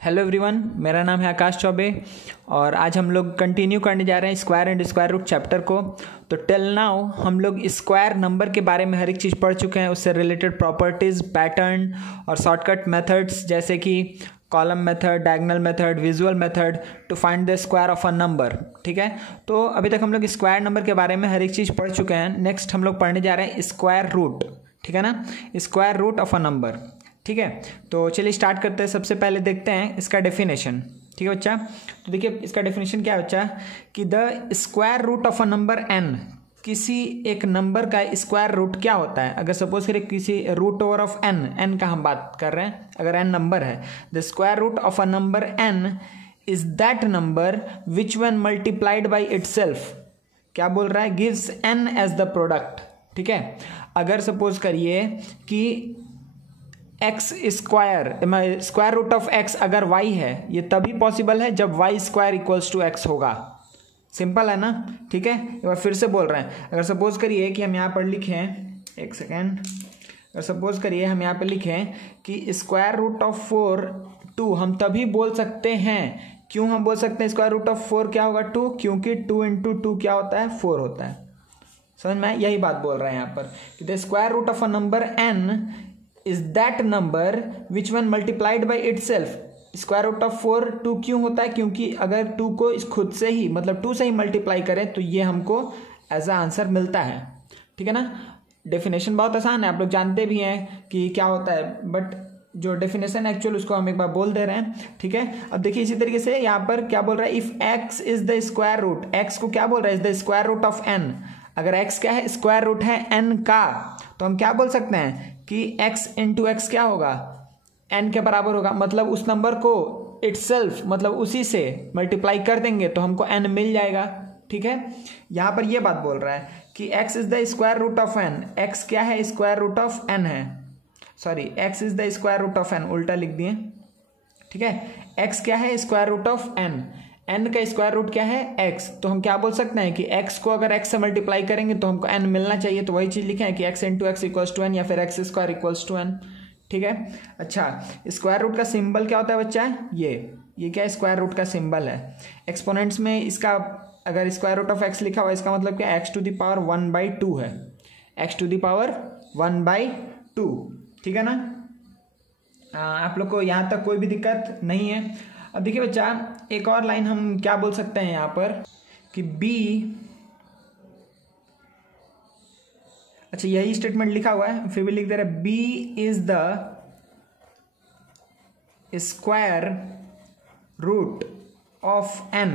Hello everyone, मेरा नाम है आकाश चौबे और आज हम लोग कंटिन्यू करने जा रहे हैं square and square root chapter को। तो टिल नाउ हम लोग स्क्वायर नंबर के बारे में हर एक चीज़ पढ़ चुके हैं, उससे रिलेटेड प्रॉपर्टीज़, पैटर्न और शॉर्टकट मेथड्स जैसे कि column method, diagonal method, visual method to find the square of a number. ठीक है, तो अभी तक हम लोग स्क्वायर नंबर के बारे में हर एक चीज़ पढ़ चुके हैं। नेक्स्ट हम लोग पढ़ने जा रहे हैं स्क्वायर रूट। ठीक है ना, square root of a number. ठीक है, तो चलिए स्टार्ट करते हैं। सबसे पहले देखते हैं इसका डेफिनेशन। ठीक है बच्चा, तो देखिए इसका डेफिनेशन क्या है बच्चा कि the square root of a number n, किसी एक नंबर का स्क्वायर रूट क्या होता है। अगर सपोज करें किसी रूट ओवर ऑफ n का हम बात कर रहे हैं, अगर n नंबर है, the square root of a number n is that number which one multiplied by itself, क्या बोल रहा है, gives n as the product. ठीक है, अगर सपोज करिए कि x square root of x अगर वाई है, ये तभी पॉसिबल है जब y square equals to x होगा। सिंपल है ना। ठीक है, एक बार फिर से बोल रहे हैं। अगर सपोज करिए कि हम यहाँ पर लिखें, एक सेकेंड, अगर सपोज करिए हम यहाँ पर लिखें कि स्क्वायर रूट ऑफ 4 2, हम तभी बोल सकते हैं। क्यों हम बोल सकते हैं स्क्वायर रूट ऑफ 4 क्या होगा 2? क्योंकि 2 इंटू 2 क्या होता है, 4 होता है। समझ में, यही बात बोल रहे हैं यहाँ पर कि the square root of a number n is that number which one multiplied by it self. Square root of 4 2 क्यों होता है? क्योंकि अगर 2 को इस खुद से ही, मतलब 2 से ही मल्टीप्लाई करें तो ये हमको एज अ आंसर मिलता है। ठीक है ना, डेफिनेशन बहुत आसान है, आप लोग जानते भी हैं कि क्या होता है, बट जो डेफिनेशन एक्चुअल उसको हम एक बार बोल दे रहे हैं। ठीक है, अब देखिए इसी तरीके से यहाँ पर क्या बोल रहा है, if x is the square root, x को क्या बोल रहा है, is the square root of n। अगर x क्या है, स्क्वायर रूट है n का, तो हम क्या बोल सकते हैं कि x इंटू एक्स क्या होगा, n के बराबर होगा। मतलब उस नंबर को इटसेल्फ, मतलब उसी से मल्टीप्लाई कर देंगे तो हमको n मिल जाएगा। ठीक है, यहाँ पर ये बात बोल रहा है कि x is the square root of n। x क्या है, स्क्वायर रूट ऑफ n है, sorry x is the square root of n, उल्टा लिख दिए। ठीक है, x क्या है, square root of n, n का स्क्वायर रूट क्या है, x। तो हम क्या बोल सकते हैं कि x को अगर x से मल्टीप्लाई करेंगे तो हमको n मिलना चाहिए। तो वही चीज़ लिखे हैं कि x into x equals to n या फिर x square equals to n। ठीक है, अच्छा स्क्वायर रूट का सिंबल क्या होता है बच्चा, ये क्या है, स्क्वायर रूट का सिंबल है। एक्सपोनेंट्स में इसका अगर स्क्वायर रूट ऑफ x लिखा हुआ है, इसका मतलब क्या, x टू द पावर 1/2 है, x टू द पावर 1/2। ठीक है ना, आप लोग को यहाँ तक कोई भी दिक्कत नहीं है। अब देखिए बच्चा, एक और लाइन हम क्या बोल सकते हैं यहाँ पर कि b, अच्छा यही स्टेटमेंट लिखा हुआ है, फिर भी लिख दे रहे हैं b is the square root of n।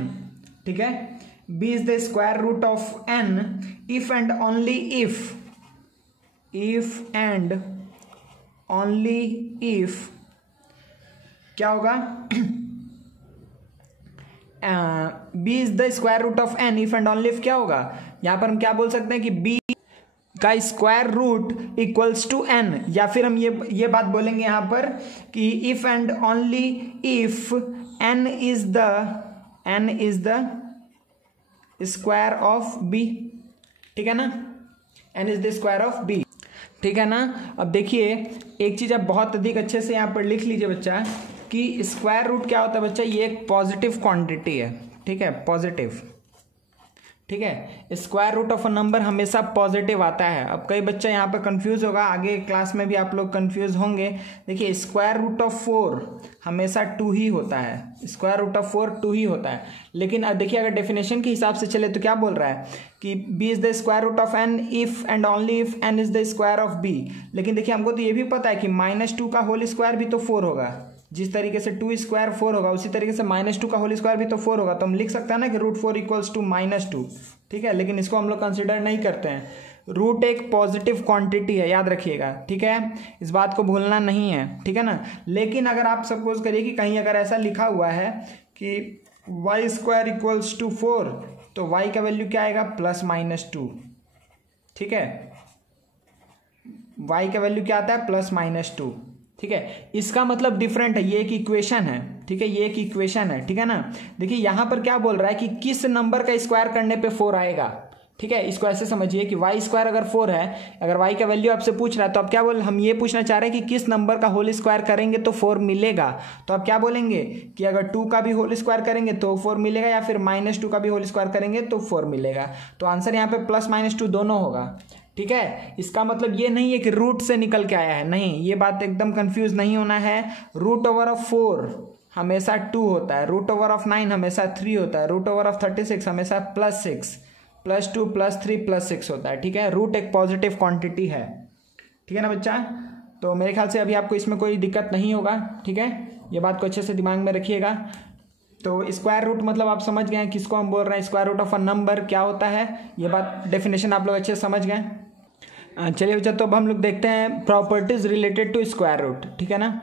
ठीक है, b is the square root of n if and only if क्या होगा, b is the square root of n if and only if क्या होगा, यहां पर हम क्या बोल सकते हैं कि b का square root equals to n, या फिर हम ये बात बोलेंगे यहां पर कि if and only if n is the square of b। ठीक है ना, n is the square of b। ठीक है ना, अब देखिए एक चीज आप बहुत अधिक अच्छे से यहां पर लिख लीजिए बच्चा कि स्क्वायर रूट क्या होता है बच्चा, ये एक पॉजिटिव क्वांटिटी है। ठीक है, पॉजिटिव। ठीक है, square root of a number हमेशा पॉजिटिव आता है। अब कई बच्चा यहाँ पर कंफ्यूज होगा, आगे क्लास में भी आप लोग कंफ्यूज होंगे। देखिए स्क्वायर रूट ऑफ 4 हमेशा 2 ही होता है, स्क्वायर रूट ऑफ 4 2 ही होता है। लेकिन अब देखिए अगर डेफिनेशन के हिसाब से चले तो क्या बोल रहा है कि b is the square root of n if and only if n is the square of b। लेकिन देखिए हमको तो ये भी पता है कि -2 का होल स्क्वायर भी तो 4 होगा। जिस तरीके से 2 स्क्वायर 4 होगा, उसी तरीके से -2 का होल स्क्वायर भी तो 4 होगा। तो हम लिख सकते हैं ना कि √4 इक्वल्स टू -2। ठीक है, लेकिन इसको हम लोग कंसिडर नहीं करते हैं। रूट एक पॉजिटिव क्वांटिटी है, याद रखिएगा। ठीक है, इस बात को भूलना नहीं है। ठीक है ना, लेकिन अगर आप सपोज करिए कि कहीं अगर ऐसा लिखा हुआ है कि y स्क्वायर इक्वल्स टू 4, तो y का वैल्यू क्या आएगा, +-2। ठीक है, y का वैल्यू क्या आता है, +-2। ठीक है, इसका मतलब डिफरेंट है, ये एक इक्वेशन है। ठीक है, ये एक इक्वेशन है। ठीक है ना, देखिए यहां पर क्या बोल रहा है कि किस नंबर का स्क्वायर करने पे 4 आएगा। ठीक है, इसको ऐसे समझिए कि वाई स्क्वायर अगर 4 है, अगर वाई का वैल्यू आपसे पूछ रहा है तो आप क्या बोल, हम ये पूछना चाह रहे हैं कि किस नंबर का होल स्क्वायर करेंगे तो 4 मिलेगा। तो आप क्या बोलेंगे कि अगर 2 का भी होल स्क्वायर करेंगे तो 4 मिलेगा, या फिर -2 का भी होल स्क्वायर करेंगे तो 4 मिलेगा। तो आंसर यहाँ पे +-2 दोनों होगा। ठीक है, इसका मतलब ये नहीं है कि रूट से निकल के आया है, नहीं, ये बात एकदम कंफ्यूज नहीं होना है। √4 हमेशा 2 होता है, √9 हमेशा 3 होता है, √36 हमेशा +6, +2 +3 +6 होता है। ठीक है, रूट एक पॉजिटिव क्वांटिटी है। ठीक है ना बच्चा, तो मेरे ख्याल से अभी आपको इसमें कोई दिक्कत नहीं होगा। ठीक है, ये बात को अच्छे से दिमाग में रखिएगा। तो स्क्वायर रूट मतलब आप समझ गए हैं किसको हम बोल रहे हैं, square root of a number क्या होता है, ये बात डेफिनेशन आप लोग अच्छे से समझ गए। चलिए बच्चा, तो अब हम लोग देखते हैं properties related to square root. ठीक है ना,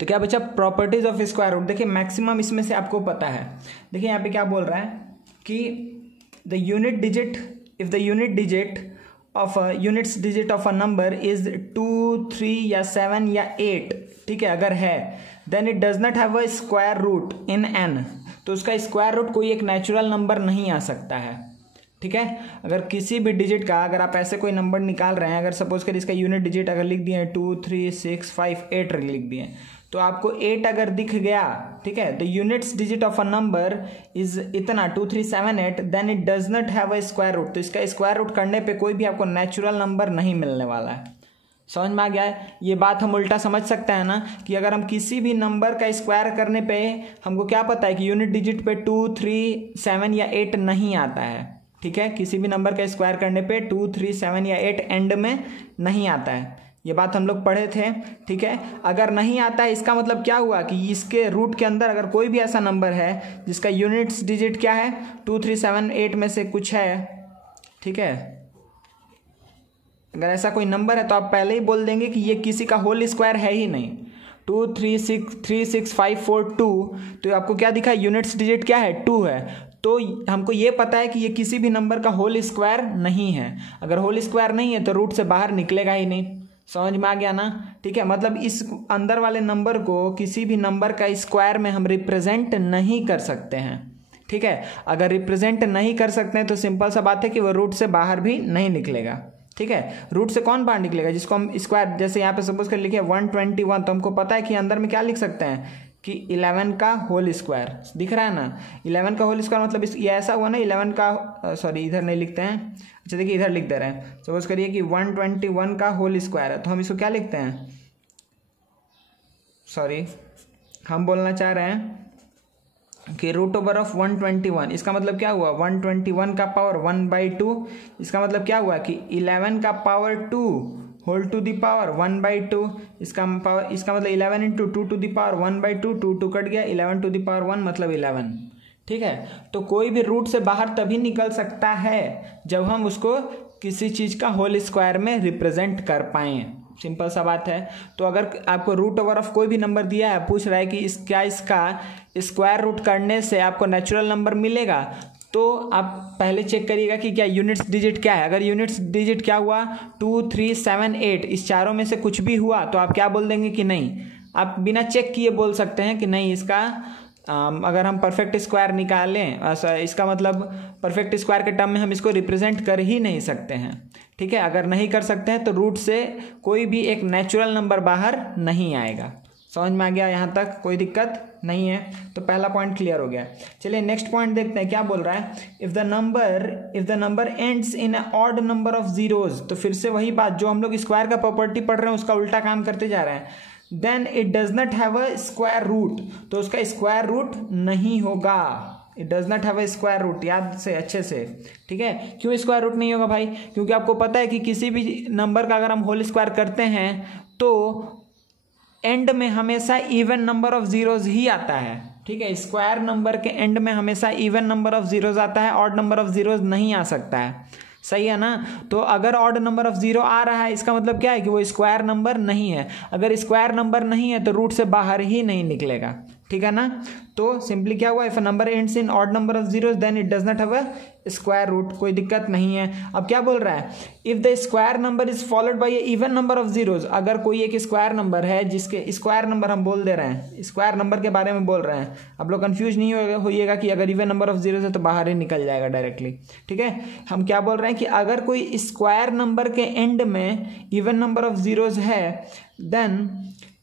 तो क्या बच्चा प्रॉपर्टीज ऑफ स्क्वायर रूट, देखिए मैक्सिमम इसमें से आपको पता है। देखिए यहाँ पे क्या बोल रहा है कि the unit digit, if the unit digit of a number is 2, 3 या 7 या 8, ठीक है, अगर है, then it does not have a square root in n, तो उसका स्क्वायर रूट कोई एक नेचुरल नंबर नहीं आ सकता है। ठीक है, अगर किसी भी डिजिट का, अगर आप ऐसे कोई नंबर निकाल रहे हैं, अगर सपोज कर इसका यूनिट डिजिट अगर लिख दिए 2, 3, 6, 5, 8 लिख दिए, तो आपको 8 अगर दिख गया, ठीक है, the units digit of a number is इतना 2, 3, 7, 8, then it does not have a square root, तो इसका स्क्वायर रूट करने पे कोई भी आपको नेचुरल नंबर नहीं मिलने वाला है। समझ में आ गया है? ये बात हम उल्टा समझ सकते हैं ना, कि अगर हम किसी भी नंबर का स्क्वायर करने पे हमको क्या पता है कि यूनिट डिजिट पे 2, 3, 7 या 8 नहीं आता है। ठीक है, किसी भी नंबर का स्क्वायर करने पे 2, 3, 7 या 8 एंड में नहीं आता है, ये बात हम लोग पढ़े थे। ठीक है, अगर नहीं आता है इसका मतलब क्या हुआ कि इसके रूट के अंदर अगर कोई भी ऐसा नंबर है जिसका यूनिट्स डिजिट क्या है 2, 3, 7, 8 में से कुछ है, ठीक है, अगर ऐसा कोई नंबर है तो आप पहले ही बोल देंगे कि ये किसी का होल स्क्वायर है ही नहीं। 2, 3, 6, 5, 4, 2, तो आपको क्या दिखा, यूनिट्स डिजिट क्या है 2 है, तो हमको ये पता है कि ये किसी भी नंबर का होल स्क्वायर नहीं है। अगर होल स्क्वायर नहीं है तो रूट से बाहर निकलेगा ही नहीं। समझ में आ गया ना? ठीक है, मतलब इस अंदर वाले नंबर को किसी भी नंबर का स्क्वायर में हम रिप्रेजेंट नहीं कर सकते हैं। ठीक है, अगर रिप्रेजेंट नहीं कर सकते हैं तो सिंपल सा बात है कि वो रूट से बाहर भी नहीं निकलेगा। ठीक है, रूट से कौन बाहर निकलेगा, जिसको हम स्क्वायर, जैसे यहाँ पे सपोज कर लिखे 121, तो हमको पता है कि अंदर में क्या लिख सकते हैं कि 11 का होल स्क्वायर, दिख रहा है ना, 11 का होल स्क्वायर मतलब ये ऐसा हुआ ना 11 का, सॉरी इधर नहीं लिखते हैं, अच्छा देखिए इधर लिख दे रहे हैं, सपोज करिए कि 121 का होल स्क्वायर है, तो हम इसको क्या लिखते हैं, सॉरी हम बोलना चाह रहे हैं कि √121, इसका मतलब क्या हुआ 121 का पावर 1/2, इसका मतलब क्या हुआ कि 11 का power 2 whole to the power 1/2, इसका मतलब 11 into 2 to the power 1/2, 2 cut गया, 11 टू दी पावर 1 मतलब 11। ठीक है, तो कोई भी रूट से बाहर तभी निकल सकता है जब हम उसको किसी चीज़ का होल स्क्वायर में रिप्रेजेंट कर पाएँ। सिंपल सा बात है। तो अगर आपको √ऑफ कोई भी नंबर दिया है, पूछ रहा है कि इसका स्क्वायर रूट करने से आपको नेचुरल नंबर मिलेगा, तो आप पहले चेक करिएगा कि क्या यूनिट्स डिजिट क्या है। अगर यूनिट्स डिजिट क्या हुआ 2, 3, 7, 8, इस चारों में से कुछ भी हुआ तो आप क्या बोल देंगे कि नहीं, आप बिना चेक किए बोल सकते हैं कि नहीं, इसका अगर हम परफेक्ट स्क्वायर निकालें, इसका मतलब परफेक्ट स्क्वायर के टर्म में हम इसको रिप्रेजेंट कर ही नहीं सकते हैं। ठीक है, अगर नहीं कर सकते हैं तो रूट से कोई भी एक नेचुरल नंबर बाहर नहीं आएगा। समझ में आ गया? यहाँ तक कोई दिक्कत नहीं है। तो पहला पॉइंट क्लियर हो गया। चलिए नेक्स्ट पॉइंट देखते हैं क्या बोल रहा है। If the number ends in a odd number of zeros, तो फिर से वही बात जो हम लोग स्क्वायर का प्रॉपर्टी पढ़ रहे हैं उसका उल्टा काम करते जा रहे हैं। Then it does not have a square root, तो उसका स्क्वायर रूट नहीं होगा। It does not have a square root, याद से अच्छे से। ठीक है, क्यों स्क्वायर रूट नहीं होगा भाई? क्योंकि आपको पता है कि किसी भी नंबर का अगर हम होल स्क्वायर करते हैं तो एंड में हमेशा इवन नंबर ऑफ जीरोज ही आता है। ठीक है, स्क्वायर नंबर के एंड में हमेशा इवन नंबर ऑफ जीरोज आता है, ऑड नंबर ऑफ जीरोज नहीं आ सकता है। सही है ना? तो अगर ऑड नंबर ऑफ जीरो आ रहा है इसका मतलब क्या है कि वो स्क्वायर नंबर नहीं है। अगर स्क्वायर नंबर नहीं है तो रूट से बाहर ही नहीं निकलेगा। ठीक है ना। तो सिंपली क्या हुआ, if a number ends in odd number of zeros then it does not have a square root, कोई दिक्कत नहीं है। अब क्या बोल रहा है, if the square number is followed by a even number of zeros, अगर कोई एक स्क्वायर नंबर है जिसके स्क्वायर नंबर हम बोल दे रहे हैं, स्क्वायर नंबर के बारे में बोल रहे हैं, आप लोग कंफ्यूज नहीं होइएगा कि अगर इवन नंबर ऑफ जीरोस है तो बाहर ही निकल जाएगा डायरेक्टली, ठीक है। हम क्या बोल रहे हैं कि अगर कोई स्क्वायर नंबर के एंड में इवन नंबर ऑफ जीरोस है then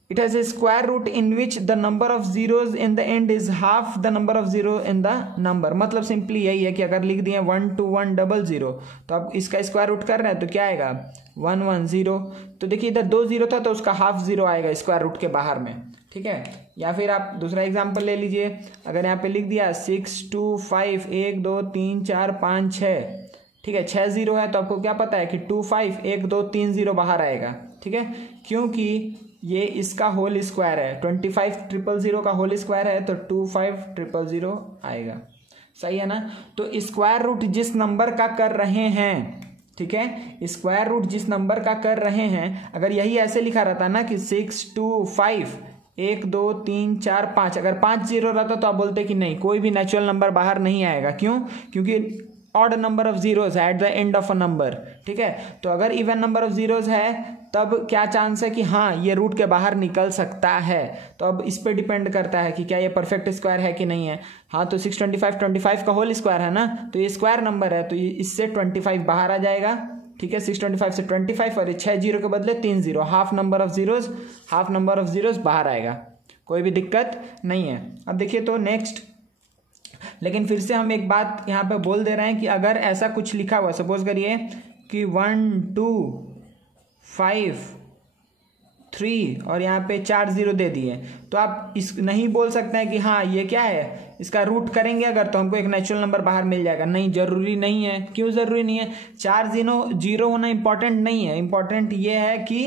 it has a square root in which the number of zeros in the end is half the number of zero in the number। मतलब simply यही है कि अगर लिख दिए 12100 तो अब इसका स्क्वायर रूट कर रहे हैं तो क्या आएगा 110। तो देखिए इधर 2 जीरो था तो उसका हाफ जीरो आएगा स्क्वायर रूट के बाहर में, ठीक है। या फिर आप दूसरा एग्जांपल ले लीजिए, अगर यहाँ पे लिख दिया 6 2 5 1 2 3 4 5 6, ठीक है, 6 जीरो है तो आपको क्या पता है कि 2 5 1 2 3 जीरो बाहर आएगा, ठीक है, क्योंकि ये इसका होल स्क्वायर है, 25000 का होल स्क्वायर है तो 25000 आएगा, सही है ना। तो स्क्वायर रूट जिस नंबर का कर रहे हैं, ठीक है, स्क्वायर रूट जिस नंबर का कर रहे हैं, अगर यही ऐसे लिखा रहता ना कि 6 2 5 1 2 3 4 5, अगर 5 जीरो रहता तो आप बोलते कि नहीं कोई भी नेचुरल नंबर बाहर नहीं आएगा, क्यों, क्योंकि ऑड नंबर ऑफ जीरोस है at the end of a number, ठीक है। तो अगर इवन नंबर ऑफ जीरोस है तब क्या चांस है कि हाँ ये रूट के बाहर निकल सकता है। तो अब इस पे डिपेंड करता है कि क्या ये परफेक्ट स्क्वायर है कि नहीं है। हाँ तो 625 का होल स्क्वायर है ना, तो ये स्क्वायर नंबर है तो इससे 25 बाहर आ जाएगा, ठीक है, 625 से 25 और 6 जीरो के बदले 3 zero, half number of zeros बाहर आएगा, कोई भी दिक्कत नहीं है। अब देखिए तो नेक्स्ट, लेकिन फिर से हम एक बात यहाँ पे बोल दे रहे हैं कि अगर ऐसा कुछ लिखा हुआ, सपोज करिए कि 1 2 5 3 और यहाँ पे 4 जीरो दे दिए, तो आप इस नहीं बोल सकते हैं कि हाँ ये क्या है, इसका रूट करेंगे अगर तो हमको एक नेचुरल नंबर बाहर मिल जाएगा। नहीं, जरूरी नहीं है। क्यों जरूरी नहीं है? 4 जीरो होना इंपॉर्टेंट नहीं है, इंपॉर्टेंट ये है कि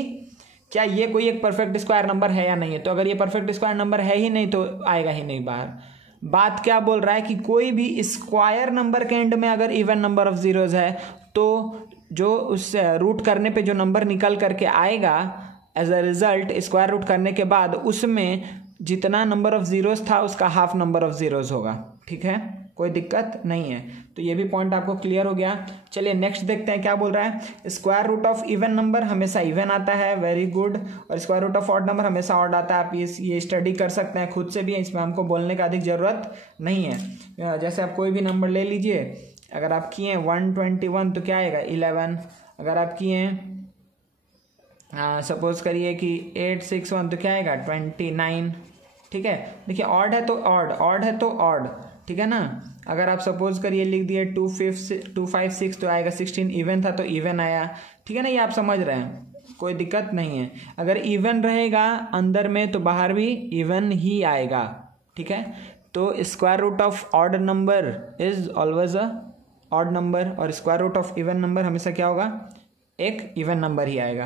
क्या ये कोई एक परफेक्ट स्क्वायर नंबर है या नहीं है। तो अगर ये परफेक्ट स्क्वायर नंबर है ही नहीं तो आएगा ही नहीं बाहर। बात क्या बोल रहा है कि कोई भी स्क्वायर नंबर के एंड में अगर इवन नंबर ऑफ जीरोज है तो जो उस रूट करने पे जो नंबर निकल करके आएगा as a result square root करने के बाद, उसमें जितना नंबर ऑफ जीरोज था उसका हाफ नंबर ऑफ जीरोज होगा, ठीक है, कोई दिक्कत नहीं है। तो ये भी पॉइंट आपको क्लियर हो गया। चलिए नेक्स्ट देखते हैं क्या बोल रहा है। Square root of even number हमेशा इवन आता है, वेरी गुड, और square root of odd number हमेशा ऑड आता है। आप ये स्टडी कर सकते हैं खुद से भी, इसमें हमको बोलने का अधिक ज़रूरत नहीं है। जैसे आप कोई भी नंबर ले लीजिए, अगर आप किए 121 तो क्या आएगा 11, अगर आप किए सपोज करिए कि 861 तो क्या आएगा 29, ठीक है। देखिए ऑड है तो ऑड, ऑड है तो ऑड, ठीक है ना। अगर आप सपोज करिए लिख दिए 256 तो आएगा 16, इवन था तो इवन आया, ठीक है ना। ये आप समझ रहे हैं, कोई दिक्कत नहीं है। अगर इवन रहेगा अंदर में तो बाहर भी इवन ही आएगा, ठीक है। तो square root of odd number is always a odd number और square root of even number हमेशा क्या होगा, एक इवन नंबर ही आएगा।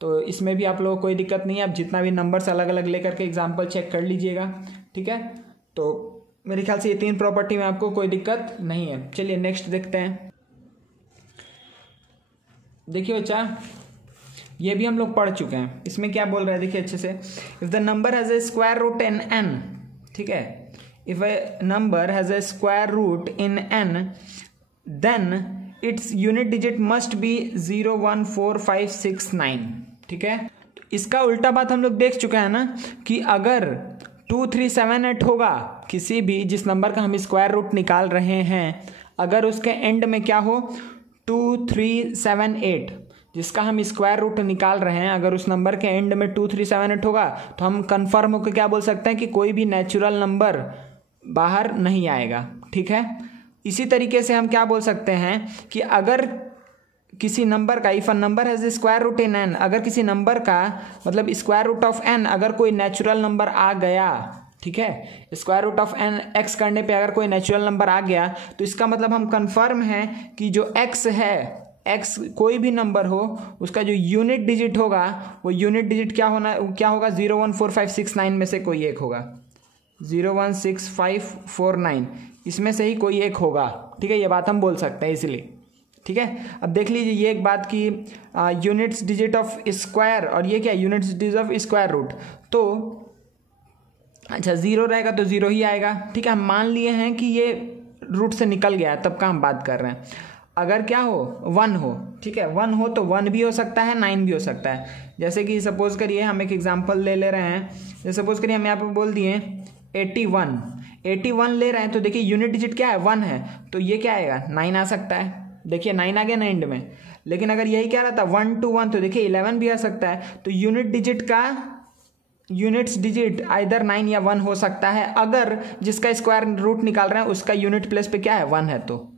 तो इसमें भी आप लोगों को कोई दिक्कत नहीं है। आप जितना भी नंबर्स अलग अलग लेकर के एग्जाम्पल चेक कर लीजिएगा, ठीक है। तो मेरे ख्याल से ये 3 प्रॉपर्टी में आपको कोई दिक्कत नहीं है। चलिए नेक्स्ट देखते हैं। देखिए बच्चा, ये भी हम लोग पढ़ चुके हैं। इसमें क्या बोल रहा है देखिए अच्छे से, if the number has a square root in n, ठीक है, if a number has a square root in n then its unit digit must be 0 1 4 5 6 9, ठीक है। तो इसका उल्टा बात हम लोग देख चुके हैं ना कि अगर 2 3 7 8 होगा, किसी भी जिस नंबर का हम स्क्वायर रूट निकाल रहे हैं, अगर उसके एंड में क्या हो 2 3 7 8, जिसका हम स्क्वायर रूट निकाल रहे हैं, अगर उस नंबर के एंड में 2 3 7 8 होगा तो हम कंफर्म होकर क्या बोल सकते हैं कि कोई भी नेचुरल नंबर बाहर नहीं आएगा, ठीक है। इसी तरीके से हम क्या बोल सकते हैं कि अगर किसी नंबर का, if a number has square root in n, अगर किसी नंबर का मतलब स्क्वायर रूट ऑफ n अगर कोई नेचुरल नंबर आ गया, ठीक है, square root of n x करने पे अगर कोई नेचुरल नंबर आ गया तो इसका मतलब हम कंफर्म है कि जो x है, x कोई भी नंबर हो उसका जो यूनिट डिजिट होगा वो यूनिट डिजिट क्या होगा 0 1 4 5 6 9 में से कोई एक होगा, 0 1 6 5 4 9 इसमें से ही कोई एक होगा, ठीक है। ये बात हम बोल सकते हैं इसलिए, ठीक है। अब देख लीजिए ये एक बात की यूनिट्स डिजिट ऑफ स्क्वायर, और ये क्या units digit of square root. तो अच्छा 0 रहेगा तो 0 ही आएगा, ठीक है। हम मान लिए हैं कि ये रूट से निकल गया, तब का हम बात कर रहे हैं। अगर क्या हो 1 हो, ठीक है, 1 हो तो 1 भी हो सकता है 9 भी हो सकता है। जैसे कि सपोज करिए हम एक एग्जांपल ले रहे हैं, जैसे सपोज करिए हम यहाँ पे बोल दिए 81 ले रहे हैं, तो देखिए यूनिट डिजिट क्या है 1 है, तो ये क्या आएगा 9 आ सकता है। देखिए 9 आ गया ना एंड में। लेकिन अगर यही क्या रहता 1 to 1 तो देखिए 11 भी आ सकता है। तो यूनिट्स डिजिट आइदर 9 या 1 हो सकता है, अगर जिसका स्क्वायर रूट निकाल रहे हैं उसका यूनिट प्लेस पे क्या है 1 है, तो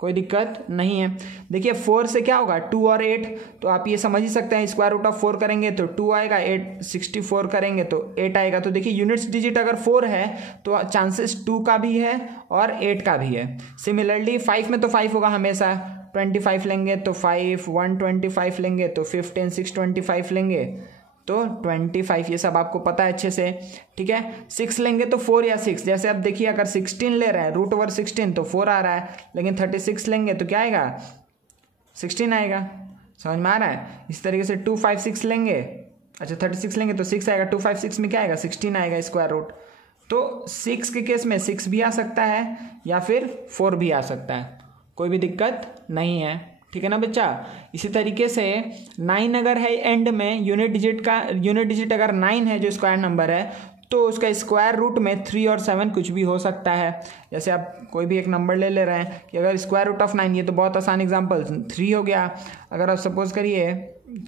कोई दिक्कत नहीं है। देखिए 4 से क्या होगा 2 और 8, तो आप ये समझ ही सकते हैं स्क्वायर रूट ऑफ 4 करेंगे तो 2 आएगा, 64 करेंगे तो 8 आएगा। तो देखिए यूनिट्स डिजिट अगर 4 है तो चांसेस 2 का भी है और 8 का भी है। सिमिलरली 5 में तो 5 होगा हमेशा, 25 लेंगे तो 5, 125 लेंगे तो 15, 625 लेंगे तो 25, ये सब आपको पता है अच्छे से, ठीक है। 6 लेंगे तो 4 या 6, जैसे अब देखिए अगर 16 ले रहे हैं रूट ओवर 16 तो 4 आ रहा है, लेकिन 36 लेंगे तो क्या आएगा 16 आएगा। समझ में आ रहा है। इस तरीके से 256 लेंगे, अच्छा 36 लेंगे तो 6 आएगा, 256 में क्या आएगा 16 आएगा स्क्वायर रूट। तो 6 के केस में 6 भी आ सकता है या फिर 4 भी आ सकता है, कोई भी दिक्कत नहीं है, ठीक है ना बच्चा। इसी तरीके से 9 अगर है एंड में, यूनिट डिजिट अगर 9 है जो स्क्वायर नंबर है, तो उसका स्क्वायर रूट में 3 और 7 कुछ भी हो सकता है। जैसे आप कोई भी एक नंबर ले रहे हैं कि अगर स्क्वायर रूट ऑफ 9, ये तो बहुत आसान एग्जांपल 3 हो गया। अगर आप सपोज करिए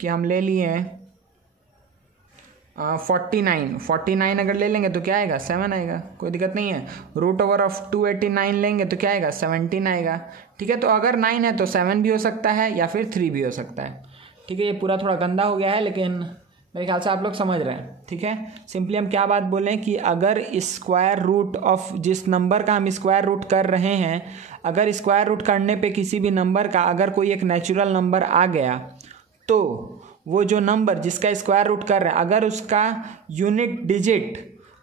कि हम ले लिए 49 अगर ले लेंगे तो क्या आएगा 7 आएगा, कोई दिक्कत नहीं है। रूट ओवर ऑफ 289 लेंगे तो क्या आएगा 17 आएगा, ठीक है। तो अगर 9 है तो 7 भी हो सकता है या फिर 3 भी हो सकता है, ठीक है। ये पूरा थोड़ा गंदा हो गया है, लेकिन मेरे ख्याल से आप लोग समझ रहे हैं, ठीक है। सिंपली हम क्या बात बोलें कि अगर स्क्वायर रूट ऑफ जिस नंबर का हम स्क्वायर रूट कर रहे हैं, अगर स्क्वायर रूट करने पे किसी भी नंबर का अगर कोई एक नेचुरल नंबर आ गया, तो वो जो नंबर जिसका स्क्वायर रूट कर रहे हैं अगर उसका यूनिट डिजिट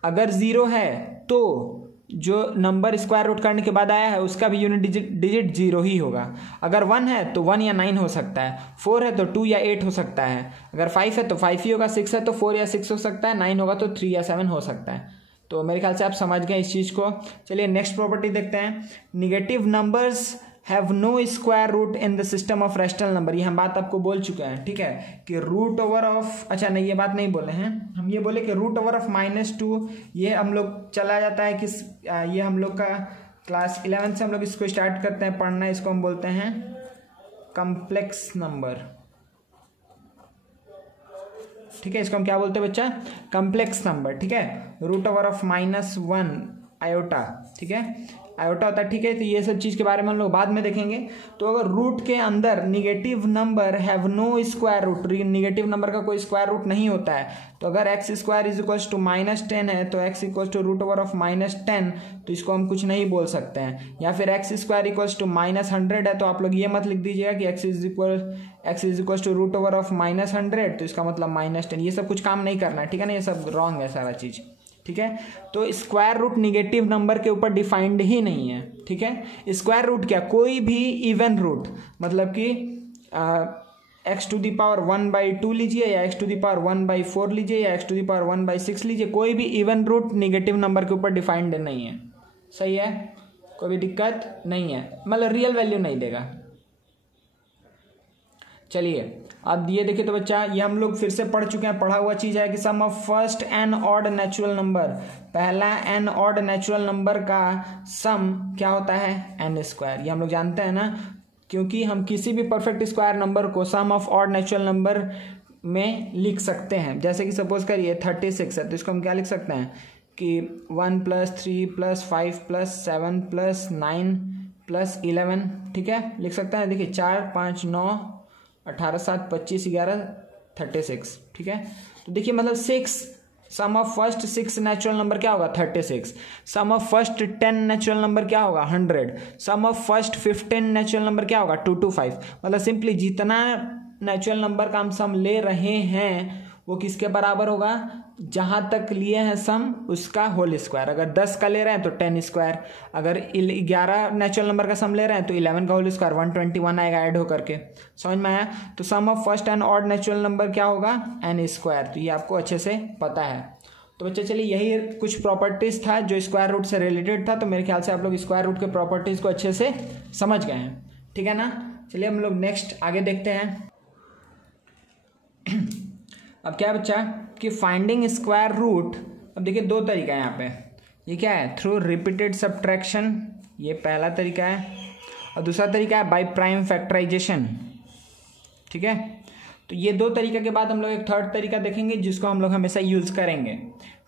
अगर 0 है, तो जो नंबर स्क्वायर रूट करने के बाद आया है उसका भी यूनिट डिजिट 0 ही होगा। अगर 1 है तो 1 या 9 हो सकता है, 4 है तो 2 या 8 हो सकता है, अगर 5 है तो 5 ही होगा, 6 है तो 4 या 6 हो सकता है, 9 होगा तो 3 या 7 हो सकता है। तो मेरे ख्याल से आप समझ गए इस चीज़ को। चलिए नेक्स्ट प्रॉपर्टी देखते हैं। Negative numbers have no square root in the system of rational number. ये हम बात आपको बोल चुके हैं, ठीक है, कि रूट ओवर ऑफ, अच्छा नहीं ये बात नहीं बोले हैं हम, ये बोले कि रूट ओवर ऑफ -2, ये हम लोग चला जाता है किस, ये हम लोग का क्लास 11 से हम लोग इसको स्टार्ट करते हैं पढ़ना, इसको हम बोलते हैं कॉम्प्लेक्स नंबर, ठीक है। इसको हम क्या बोलते हैं बच्चा, कॉम्प्लेक्स नंबर, ठीक है। रूट ओवर ऑफ -1 आयोटा, ठीक है, आयोटा होता है, ठीक है। तो ये सब चीज़ के बारे में हम लोग बाद में देखेंगे। तो अगर रूट के अंदर negative number have no square root, negative number का कोई स्क्वायर रूट नहीं होता है, तो अगर x square is equals to -10 है तो x equals to root over of -10, तो इसको हम कुछ नहीं बोल सकते हैं। या फिर एक्स स्क्वायर इक्वल्स टू -100 है, तो आप लोग ये मत लिख दीजिएगा कि x is equals to root over of -100, तो इसका मतलब -10, ये सब कुछ काम नहीं करना है, ठीक है ना, ये सब रॉन्ग है सारा चीज़, ठीक है। तो स्क्वायर रूट निगेटिव नंबर के ऊपर डिफाइंड ही नहीं है, ठीक है। स्क्वायर रूट क्या, कोई भी इवन रूट, मतलब कि x⁴ 1/2 लीजिए या x⁴ 1/4 लीजिए या x⁴ 1/6 लीजिए, कोई भी इवन रूट निगेटिव नंबर के ऊपर डिफाइंड नहीं है, सही है, कोई भी दिक्कत नहीं है, मतलब रियल वैल्यू नहीं देगा। चलिए अब ये देखिए तो बच्चा, ये हम लोग फिर से पढ़ चुके हैं, पढ़ा हुआ चीज़ है कि sum of first n odd natural number, पहला एन ऑड नेचुरल नंबर का सम क्या होता है n²। ये हम लोग जानते हैं ना, क्योंकि हम किसी भी परफेक्ट स्क्वायर नंबर को सम ऑफ ऑड नेचुरल नंबर में लिख सकते हैं। जैसे कि सपोज करिए 36 है, तो इसको हम क्या लिख सकते हैं कि 1 + 3 + 5 + 7 + 9 + 11, ठीक है, लिख सकते हैं। देखिए 4 5 9 18 7 25 11 36, ठीक है। तो देखिए मतलब 6, सम ऑफ फर्स्ट 6 नेचुरल नंबर क्या होगा 36, सम ऑफ फर्स्ट 10 नेचुरल नंबर क्या होगा 100, सम ऑफ फर्स्ट 15 नेचुरल नंबर क्या होगा 225। मतलब सिंपली जितना नेचुरल नंबर का हम सम ले रहे हैं वो किसके बराबर होगा, जहाँ तक लिए हैं सम उसका होल स्क्वायर। अगर 10 का ले रहे हैं तो 10², अगर 11 नेचुरल नंबर का सम ले रहे हैं तो 11 का होल स्क्वायर 121 आएगा ऐड होकर के, समझ में आया। तो sum of first and odd natural number क्या होगा n², तो ये आपको अच्छे से पता है। तो बच्चे चलिए यही कुछ प्रॉपर्टीज़ था जो स्क्वायर रूट से रिलेटेड था। तो मेरे ख्याल से आप लोग स्क्वायर रूट के प्रॉपर्टीज़ को अच्छे से समझ गए हैं, ठीक है ना। चलिए हम लोग नेक्स्ट आगे देखते हैं। अब क्या बच्चा कि फाइंडिंग स्क्वायर रूट, अब देखिए दो तरीका है यहाँ पे। ये क्या है, थ्रू रिपीटेड सब्ट्रैक्शन, ये पहला तरीका है, और दूसरा तरीका है बाय प्राइम फैक्टराइजेशन, ठीक है। तो ये दो तरीका के बाद हम लोग एक थर्ड तरीका देखेंगे जिसको हम लोग हमेशा यूज करेंगे,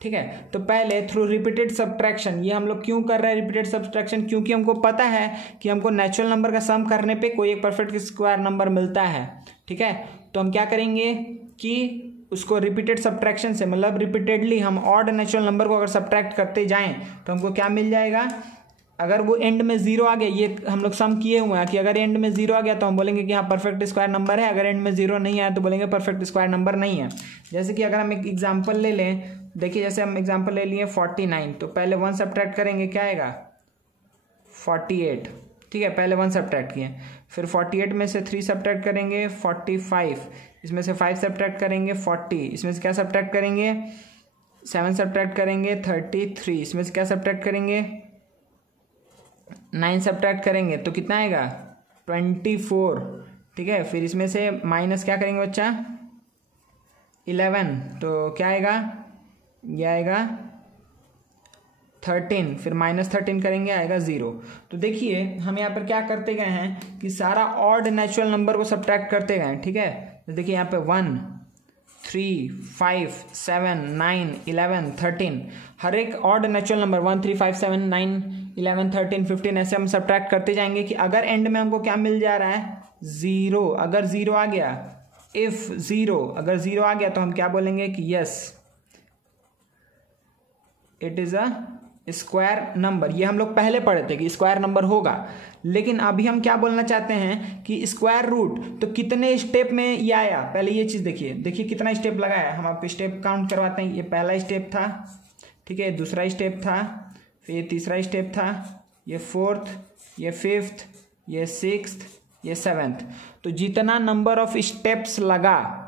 ठीक है। तो पहले थ्रू रिपीटेड सब्ट्रैक्शन, ये हम लोग क्यों कर रहे हैं रिपीटेड सब्ट्रैक्शन, क्योंकि हमको पता है कि हमको नेचुरल नंबर का सम करने पे कोई एक परफेक्ट स्क्वायर नंबर मिलता है, ठीक है। तो हम क्या करेंगे कि उसको रिपीटेड सब्ट्रैक्शन से, मतलब रिपीटेडली हम ऑड नेचुरल नंबर को अगर सब्ट्रैक्ट करते जाएं तो हमको क्या मिल जाएगा, अगर वो एंड में जीरो आ गया, ये हम लोग सम किए हुए हैं कि अगर एंड में जीरो आ गया तो हम बोलेंगे कि हाँ परफेक्ट स्क्वायर नंबर है, अगर एंड में जीरो नहीं आया तो बोलेंगे परफेक्ट स्क्वायर नंबर नहीं है। जैसे कि अगर हम एक एग्जांपल ले लें, देखिए जैसे हम एग्जांपल ले लिए 49, तो पहले 1 सब्ट्रैक्ट करेंगे, क्या आएगा 48, ठीक है, पहले 1 सब्ट्रैक्ट किए, फिर 48 में से 3 सब्ट्रैक्ट करेंगे 45, इसमें से 5 सब्ट्रैक्ट करेंगे 40, इसमें से क्या सब्ट्रैक्ट करेंगे 7 सब्ट्रैक्ट करेंगे 33, इसमें से क्या सब्ट्रैक्ट करेंगे 9 सब्ट्रैक्ट करेंगे तो कितना आएगा 24, ठीक है। फिर इसमें से माइनस क्या करेंगे बच्चा 11, तो क्या आएगा, ये आएगा 13, फिर -13 करेंगे आएगा 0। तो देखिए हम यहाँ पर क्या करते गए हैं कि सारा ऑड नेचुरल नंबर को सब्ट्रैक्ट करते गए, ठीक है। तो देखिए यहाँ पे 1, 3, 5, 7, 9, 11, 13, हर एक ऑड नेचुरल नंबर 1, 3, 5, 7, 9, 11, 13, 15 ऐसे हम सब्ट्रैक्ट करते जाएंगे कि अगर एंड में हमको क्या मिल जा रहा है 0, अगर 0 आ गया, इफ 0 अगर 0 आ गया तो हम क्या बोलेंगे कि yes it is a square number. ये हम लोग पहले पढ़े थे कि स्क्वायर नंबर होगा, लेकिन अभी हम क्या बोलना चाहते हैं कि स्क्वायर रूट तो कितने स्टेप में ये आया, पहले ये चीज़ देखिए, देखिए कितना स्टेप लगा है, हम आपको स्टेप काउंट करवाते हैं। ये पहला स्टेप था, ठीक है, दूसरा स्टेप था, फिर ये तीसरा स्टेप था, ये 4th, ये 5th, ये 6th, ये 7th। तो जितना नंबर ऑफ स्टेप्स लगा,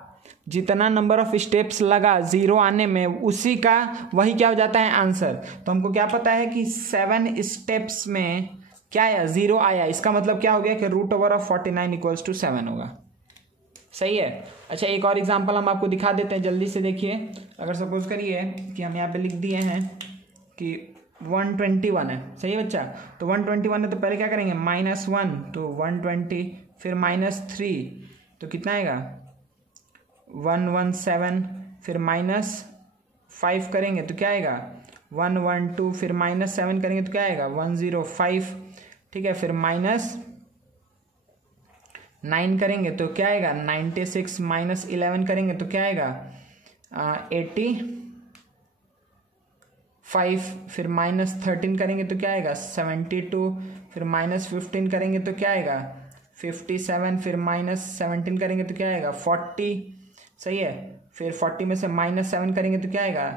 जितना नंबर ऑफ स्टेप्स लगा 0 आने में, उसी का वही क्या हो जाता है आंसर। तो हमको क्या पता है कि 7 स्टेप्स में क्या आया 0 आया, इसका मतलब क्या हो गया कि √49 = 7 होगा, सही है। अच्छा एक और एग्जांपल हम आपको दिखा देते हैं जल्दी से, देखिए अगर सपोज करिए कि हम यहाँ पे लिख दिए हैं कि 121 है, सही है बच्चा। तो 121 है तो पहले क्या करेंगे -1 तो 120, फिर -3 तो कितना आएगा 117, फिर -5 करेंगे तो क्या आएगा 112, फिर -7 करेंगे तो क्या आएगा 105, ठीक है। फिर -9 करेंगे तो क्या आएगा 96, -11 करेंगे तो क्या आएगा 85, फिर -13 करेंगे तो क्या आएगा 72, फिर -15 करेंगे तो क्या आएगा 57, फिर -17 करेंगे तो क्या आएगा 40, सही है। फिर 40 में से -7 करेंगे तो क्या आएगा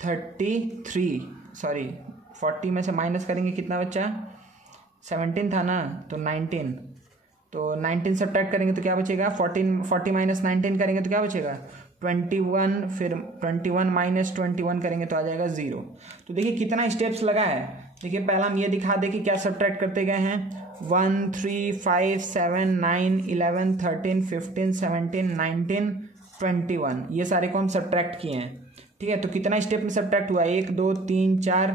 33, सॉरी 40 में से माइनस करेंगे कितना बच्चा 17 था ना, तो 19, तो 19 सब्ट्रैक्ट करेंगे तो क्या बचेगा 40 माइनस 19 करेंगे तो क्या बचेगा 21, फिर 21 माइनस 21 करेंगे तो आ जाएगा 0। तो देखिए कितना स्टेप्स लगा है। देखिए पहला हम ये दिखा दें कि क्या सब्ट्रैक्ट करते गए हैं 1, 3, 5, 7, 9, 11, 13, 15, 17, 19, 21, ये सारे को हम सब्ट्रैक्ट किए हैं, ठीक है। तो कितना स्टेप में सब्ट्रैक्ट हुआ 1, 2, 3, 4,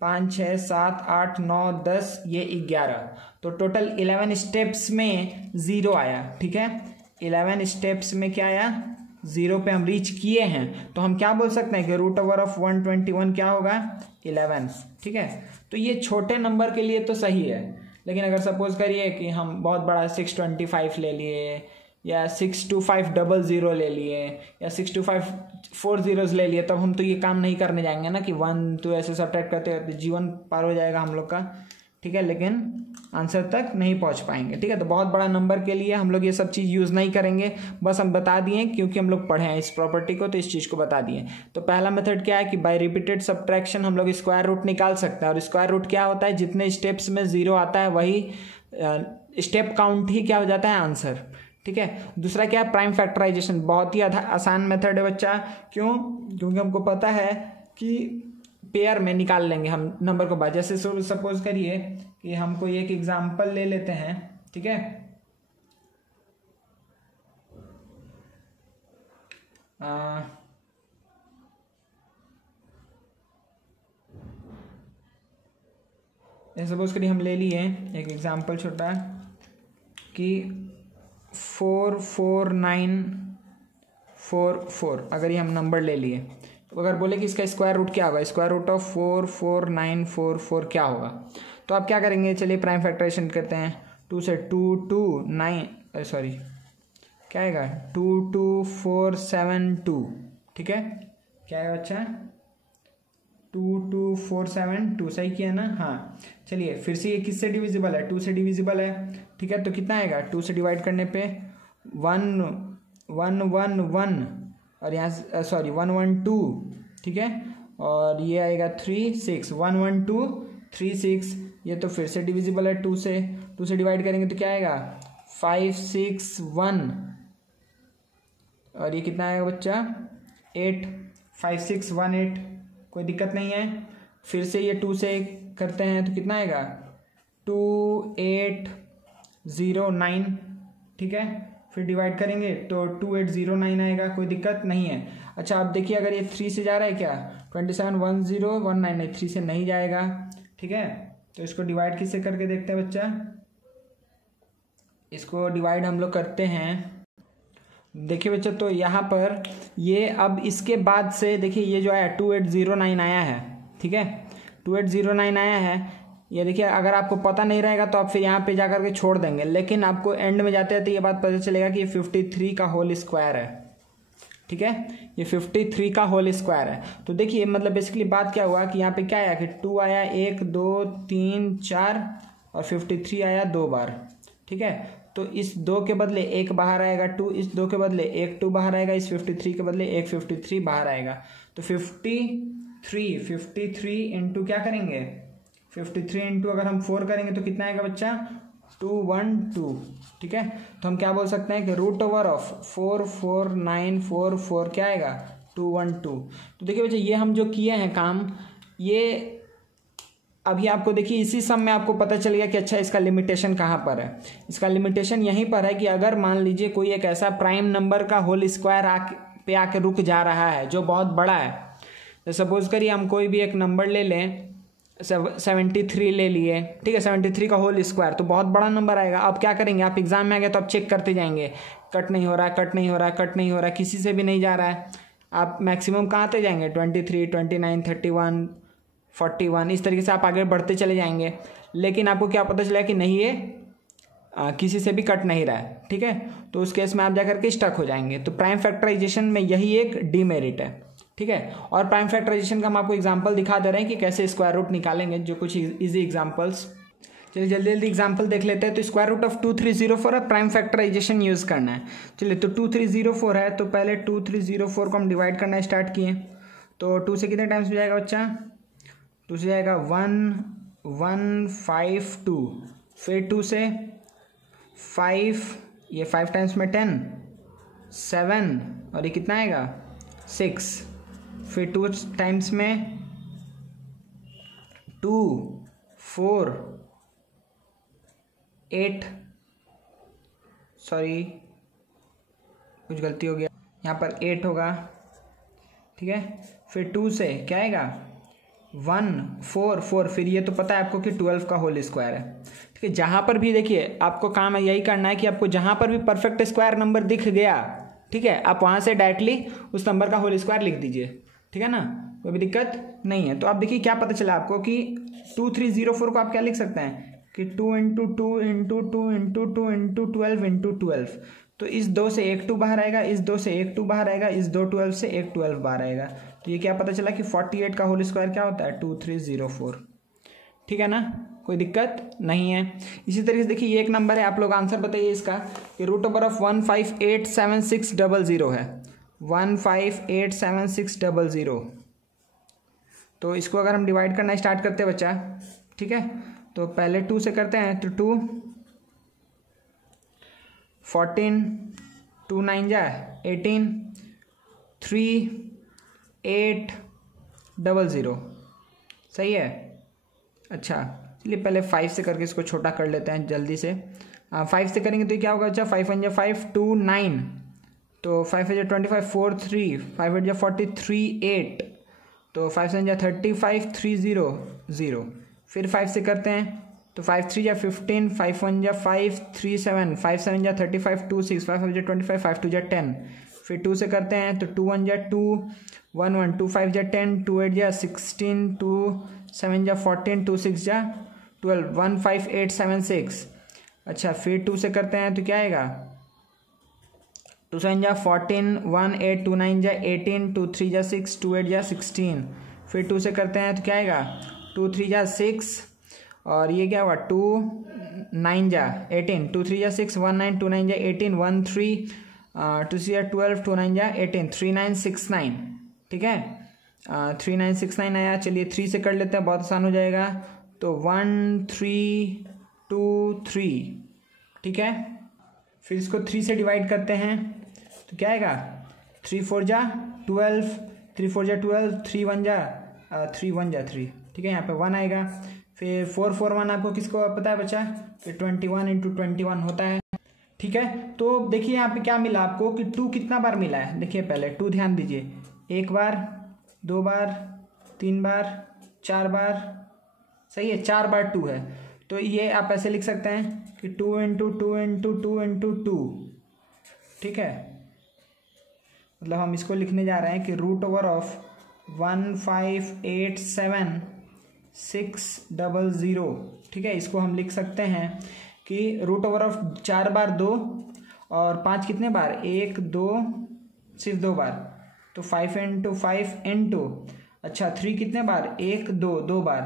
5, 6, 7, 8, 9, 10, ये 11, तो टोटल 11 स्टेप्स में 0 आया, ठीक है। 11 स्टेप्स में क्या आया 0 पे हम रीच किए हैं, तो हम क्या बोल सकते हैं कि √121 क्या होगा 11, ठीक है। तो ये छोटे नंबर के लिए तो सही है, लेकिन अगर सपोज करिए कि हम बहुत बड़ा 625 ले लिए या 62500 ले लिए या 62540 ले लिए, तब हम तो ये काम नहीं करने जाएंगे ना कि 1 2 ऐसे सब्ट्रैक्ट करते करते जीवन पार हो जाएगा हम लोग का, ठीक है, लेकिन आंसर तक नहीं पहुंच पाएंगे, ठीक है। तो बहुत बड़ा नंबर के लिए हम लोग ये सब चीज़ यूज़ नहीं करेंगे, बस हम बता दिए क्योंकि हम लोग पढ़े हैं इस प्रॉपर्टी को, तो इस चीज़ को बता दिए। तो पहला मेथड क्या है कि बाय रिपीटेड सब्ट्रैक्शन हम लोग स्क्वायर रूट निकाल सकते हैं, और स्क्वायर रूट क्या होता है जितने स्टेप्स में 0 आता है वही स्टेप काउंट ही क्या हो जाता है आंसर, ठीक है। दूसरा क्या है, प्राइम फैक्टराइजेशन, बहुत ही आसान मेथड है बच्चा। क्यों? क्योंकि हमको पता है कि पेयर में निकाल लेंगे हम नंबर को बाद। जैसे सपोज करिए कि हम कोई एक एग्जांपल ले लेते हैं, ठीक है। सपोज करिए हम ले लिए एक एग्जांपल छोटा कि 44944, अगर ये हम नंबर ले लिए तो अगर बोले कि इसका स्क्वायर रूट क्या होगा, स्क्वायर रूट ऑफ 44944 क्या होगा, तो आप क्या करेंगे, चलिए प्राइम फैक्टराइजेशन करते हैं। 2 से 229 सॉरी क्या आएगा 22472, ठीक है। क्या है बच्चा 22472, सही किया ना? हाँ चलिए फिर से ये किससे डिविजिबल है, 2 से डिविजिबल है, ठीक है। तो कितना आएगा, 2 से डिवाइड करने पे 111 और यहाँ सॉरी 112, ठीक है। और ये आएगा 36, 11236, ये तो फिर से डिविजिबल है 2 से डिवाइड करेंगे तो क्या आएगा 561, और ये कितना आएगा बच्चा 8, 5618, कोई दिक्कत नहीं है। फिर से ये 2 से करते हैं तो कितना आएगा 2809, ठीक है। फिर डिवाइड करेंगे तो 2809 आएगा, कोई दिक्कत नहीं है। अच्छा आप देखिए अगर ये 3 से जा रहा है क्या 271019, नहीं 3 से नहीं जाएगा, ठीक है। तो इसको डिवाइड किससे करके देखते हैं बच्चा, इसको डिवाइड हम लोग करते हैं। देखिए बच्चा तो यहाँ पर ये अब इसके बाद से देखिए ये जो आया 2809 आया है, ठीक है। 2809 आया है, ये देखिए अगर आपको पता नहीं रहेगा तो आप फिर यहाँ पे जाकर के छोड़ देंगे, लेकिन आपको एंड में जाते जाते ये बात पता चलेगा कि ये 53 का होल स्क्वायर है, ठीक है। ये 53 का होल स्क्वायर है। तो देखिए मतलब बेसिकली बात क्या हुआ कि यहाँ पे क्या आया कि 2 आया 1 2 3 4 और 53 आया 2 बार, ठीक है। तो इस 2 के बदले 1 बाहर आएगा 2, इस 2 के बदले 1 2 बाहर आएगा, इस 53 के बदले 1 53 बाहर आएगा। तो 53 इंटू क्या करेंगे 53 इंटू अगर हम 4 करेंगे तो कितना आएगा बच्चा 212, ठीक है। तो हम क्या बोल सकते हैं कि रूट ओवर ऑफ 44944 क्या आएगा 212। तो देखिए बच्चा ये हम जो किए हैं काम, ये अभी आपको देखिए इसी सम में आपको पता चल गया कि अच्छा इसका लिमिटेशन कहाँ पर है। इसका लिमिटेशन यहीं पर है कि अगर मान लीजिए कोई एक ऐसा प्राइम नंबर का होल स्क्वायर पे आके रुक जा रहा है जो बहुत बड़ा है। तो सपोज करिए हम कोई भी एक नंबर ले लें, 73 ले लिए, ठीक है। 73 का होल स्क्वायर तो बहुत बड़ा नंबर आएगा। अब क्या करेंगे, आप एग्जाम में आ गए तो आप चेक करते जाएंगे, कट नहीं हो रहा, कट नहीं हो रहा, कट नहीं हो रहा, किसी से भी नहीं जा रहा है। आप मैक्सिमम कहाँ आते जाएंगे 23 29 31 41, इस तरीके से आप आगे बढ़ते चले जाएंगे। लेकिन आपको क्या पता चला कि नहीं ये किसी से भी कट नहीं रहा है, ठीक है। तो उस केस में आप जाकर के स्टक हो जाएंगे। तो प्राइम फैक्टराइजेशन में यही एक डीमेरिट है, ठीक है। और प्राइम फैक्टराइजेशन का हम आपको एग्जांपल दिखा दे रहे हैं कि कैसे स्क्वायर रूट निकालेंगे, जो कुछ इजी एग्जांपल्स। चलिए जल्दी जल्दी एग्जांपल देख लेते हैं। तो स्क्वायर रूट ऑफ 2304 है, प्राइम फैक्टराइजेशन यूज करना है। चलिए तो 2304 है तो पहले 2304 को हम डिवाइड करना स्टार्ट किए। तो 2 से कितने टाइम्स में जाएगा बच्चा 2 से जाएगा 1152, फिर 2 से 5, ये 5 टाइम्स में 10 7, और ये कितना आएगा 6, फिर 2 टाइम्स में 2 4 8, सॉरी कुछ गलती हो गया, यहाँ पर 8 होगा, ठीक है। फिर 2 से क्या आएगा 1 4 4, फिर ये तो पता है आपको कि 12 का होल स्क्वायर है, ठीक है। जहाँ पर भी देखिए आपको काम है यही करना है कि आपको जहाँ पर भी परफेक्ट स्क्वायर नंबर दिख गया, ठीक है, आप वहाँ से डायरेक्टली उस नंबर का होल स्क्वायर लिख दीजिए, ठीक है ना, कोई भी दिक्कत नहीं है। तो आप देखिए क्या पता चला आपको कि 2304 को आप क्या लिख सकते हैं कि 2 into 2 into 2 into 2 into 12 into 12। तो इस 2 से 1 2 बाहर आएगा, इस 2 से 1 2 बाहर आएगा, इस 2 12 से 1 12 बाहर आएगा। तो ये क्या पता चला कि 48 का होल स्क्वायर क्या होता है 2304, ठीक है ना, कोई दिक्कत नहीं है। इसी तरीके से देखिए ये एक नंबर है, आप लोग आंसर बताइए इसका कि रूट ओवर ऑफ 1587600 है, 1587600। तो इसको अगर हम डिवाइड करना स्टार्ट करते हैं बच्चा, ठीक है, तो पहले 2 से करते हैं तो 2 14, 2 9 जा 18, 3 8 00। सही है। अच्छा चलिए पहले 5 से करके इसको छोटा कर लेते हैं जल्दी से। 5 से करेंगे तो क्या होगा? अच्छा 5 1 5, 2 9, तो 5 जा 25, 4 3, 5 8 जा 40, 3 8, तो 5 7 जा 35, 3 0 0। फिर 5 से करते हैं तो 5 3 जा 15, 5 1 जा 5, 3 7, 5 7 जा 35, 2 6, 5 5 जा 25, 5 2 जा 10। फिर 2 से करते हैं तो 2 1 जा 2, 1 1, 2 5 जा 10, 2 8 जा 16, 2 7 जा 14, 2 6 जा 12, 1 5 8 7 6। अच्छा फिर 2 से करते हैं तो क्या आएगा? 2 7 जा 14, 1 8, 2 9 जा 18, 2 3 जा 6, 2 8 जा 16। फिर 2 से करते हैं तो क्या आएगा? 2 3 जा 6 और ये क्या हुआ? 2 9 जा 18, 2 3 जा 6, 1 9, 2 9 जा 18, 1 3, 2 6 जा 12, 2 9 जा 18, 3 9 6 9। ठीक है 3 9 6 9 आया। चलिए 3 से कर लेते हैं, बहुत आसान हो जाएगा। तो 1 3 2 3। ठीक है फिर इसको 3 से डिवाइड करते हैं तो क्या आएगा? 3 4 जा 12, 3 4 जा 12, 3 1 जा 3। ठीक है यहाँ पे 1 आएगा। फिर 4 4 1 आपको किसको पता है बच्चा? फिर 21 इंटू 21 होता है। ठीक है तो देखिए यहाँ पे क्या मिला आपको कि 2 कितना बार मिला है। देखिए पहले 2 ध्यान दीजिए, 1 बार 2 बार 3 बार 4 बार। सही है 4 बार 2 है। तो ये आप ऐसे लिख सकते हैं कि 2 इंटू 2 इंटू 2 इंटू 2। ठीक है मतलब हम इसको लिखने जा रहे हैं कि रूट ओवर ऑफ 1587600। ठीक है इसको हम लिख सकते हैं कि रूट ओवर ऑफ 4 बार 2 और 5 कितने बार? 1 2 सिर्फ 2 बार, तो 5 इंटू 5 इंटू अच्छा 3 कितने बार? 1 2 2 बार,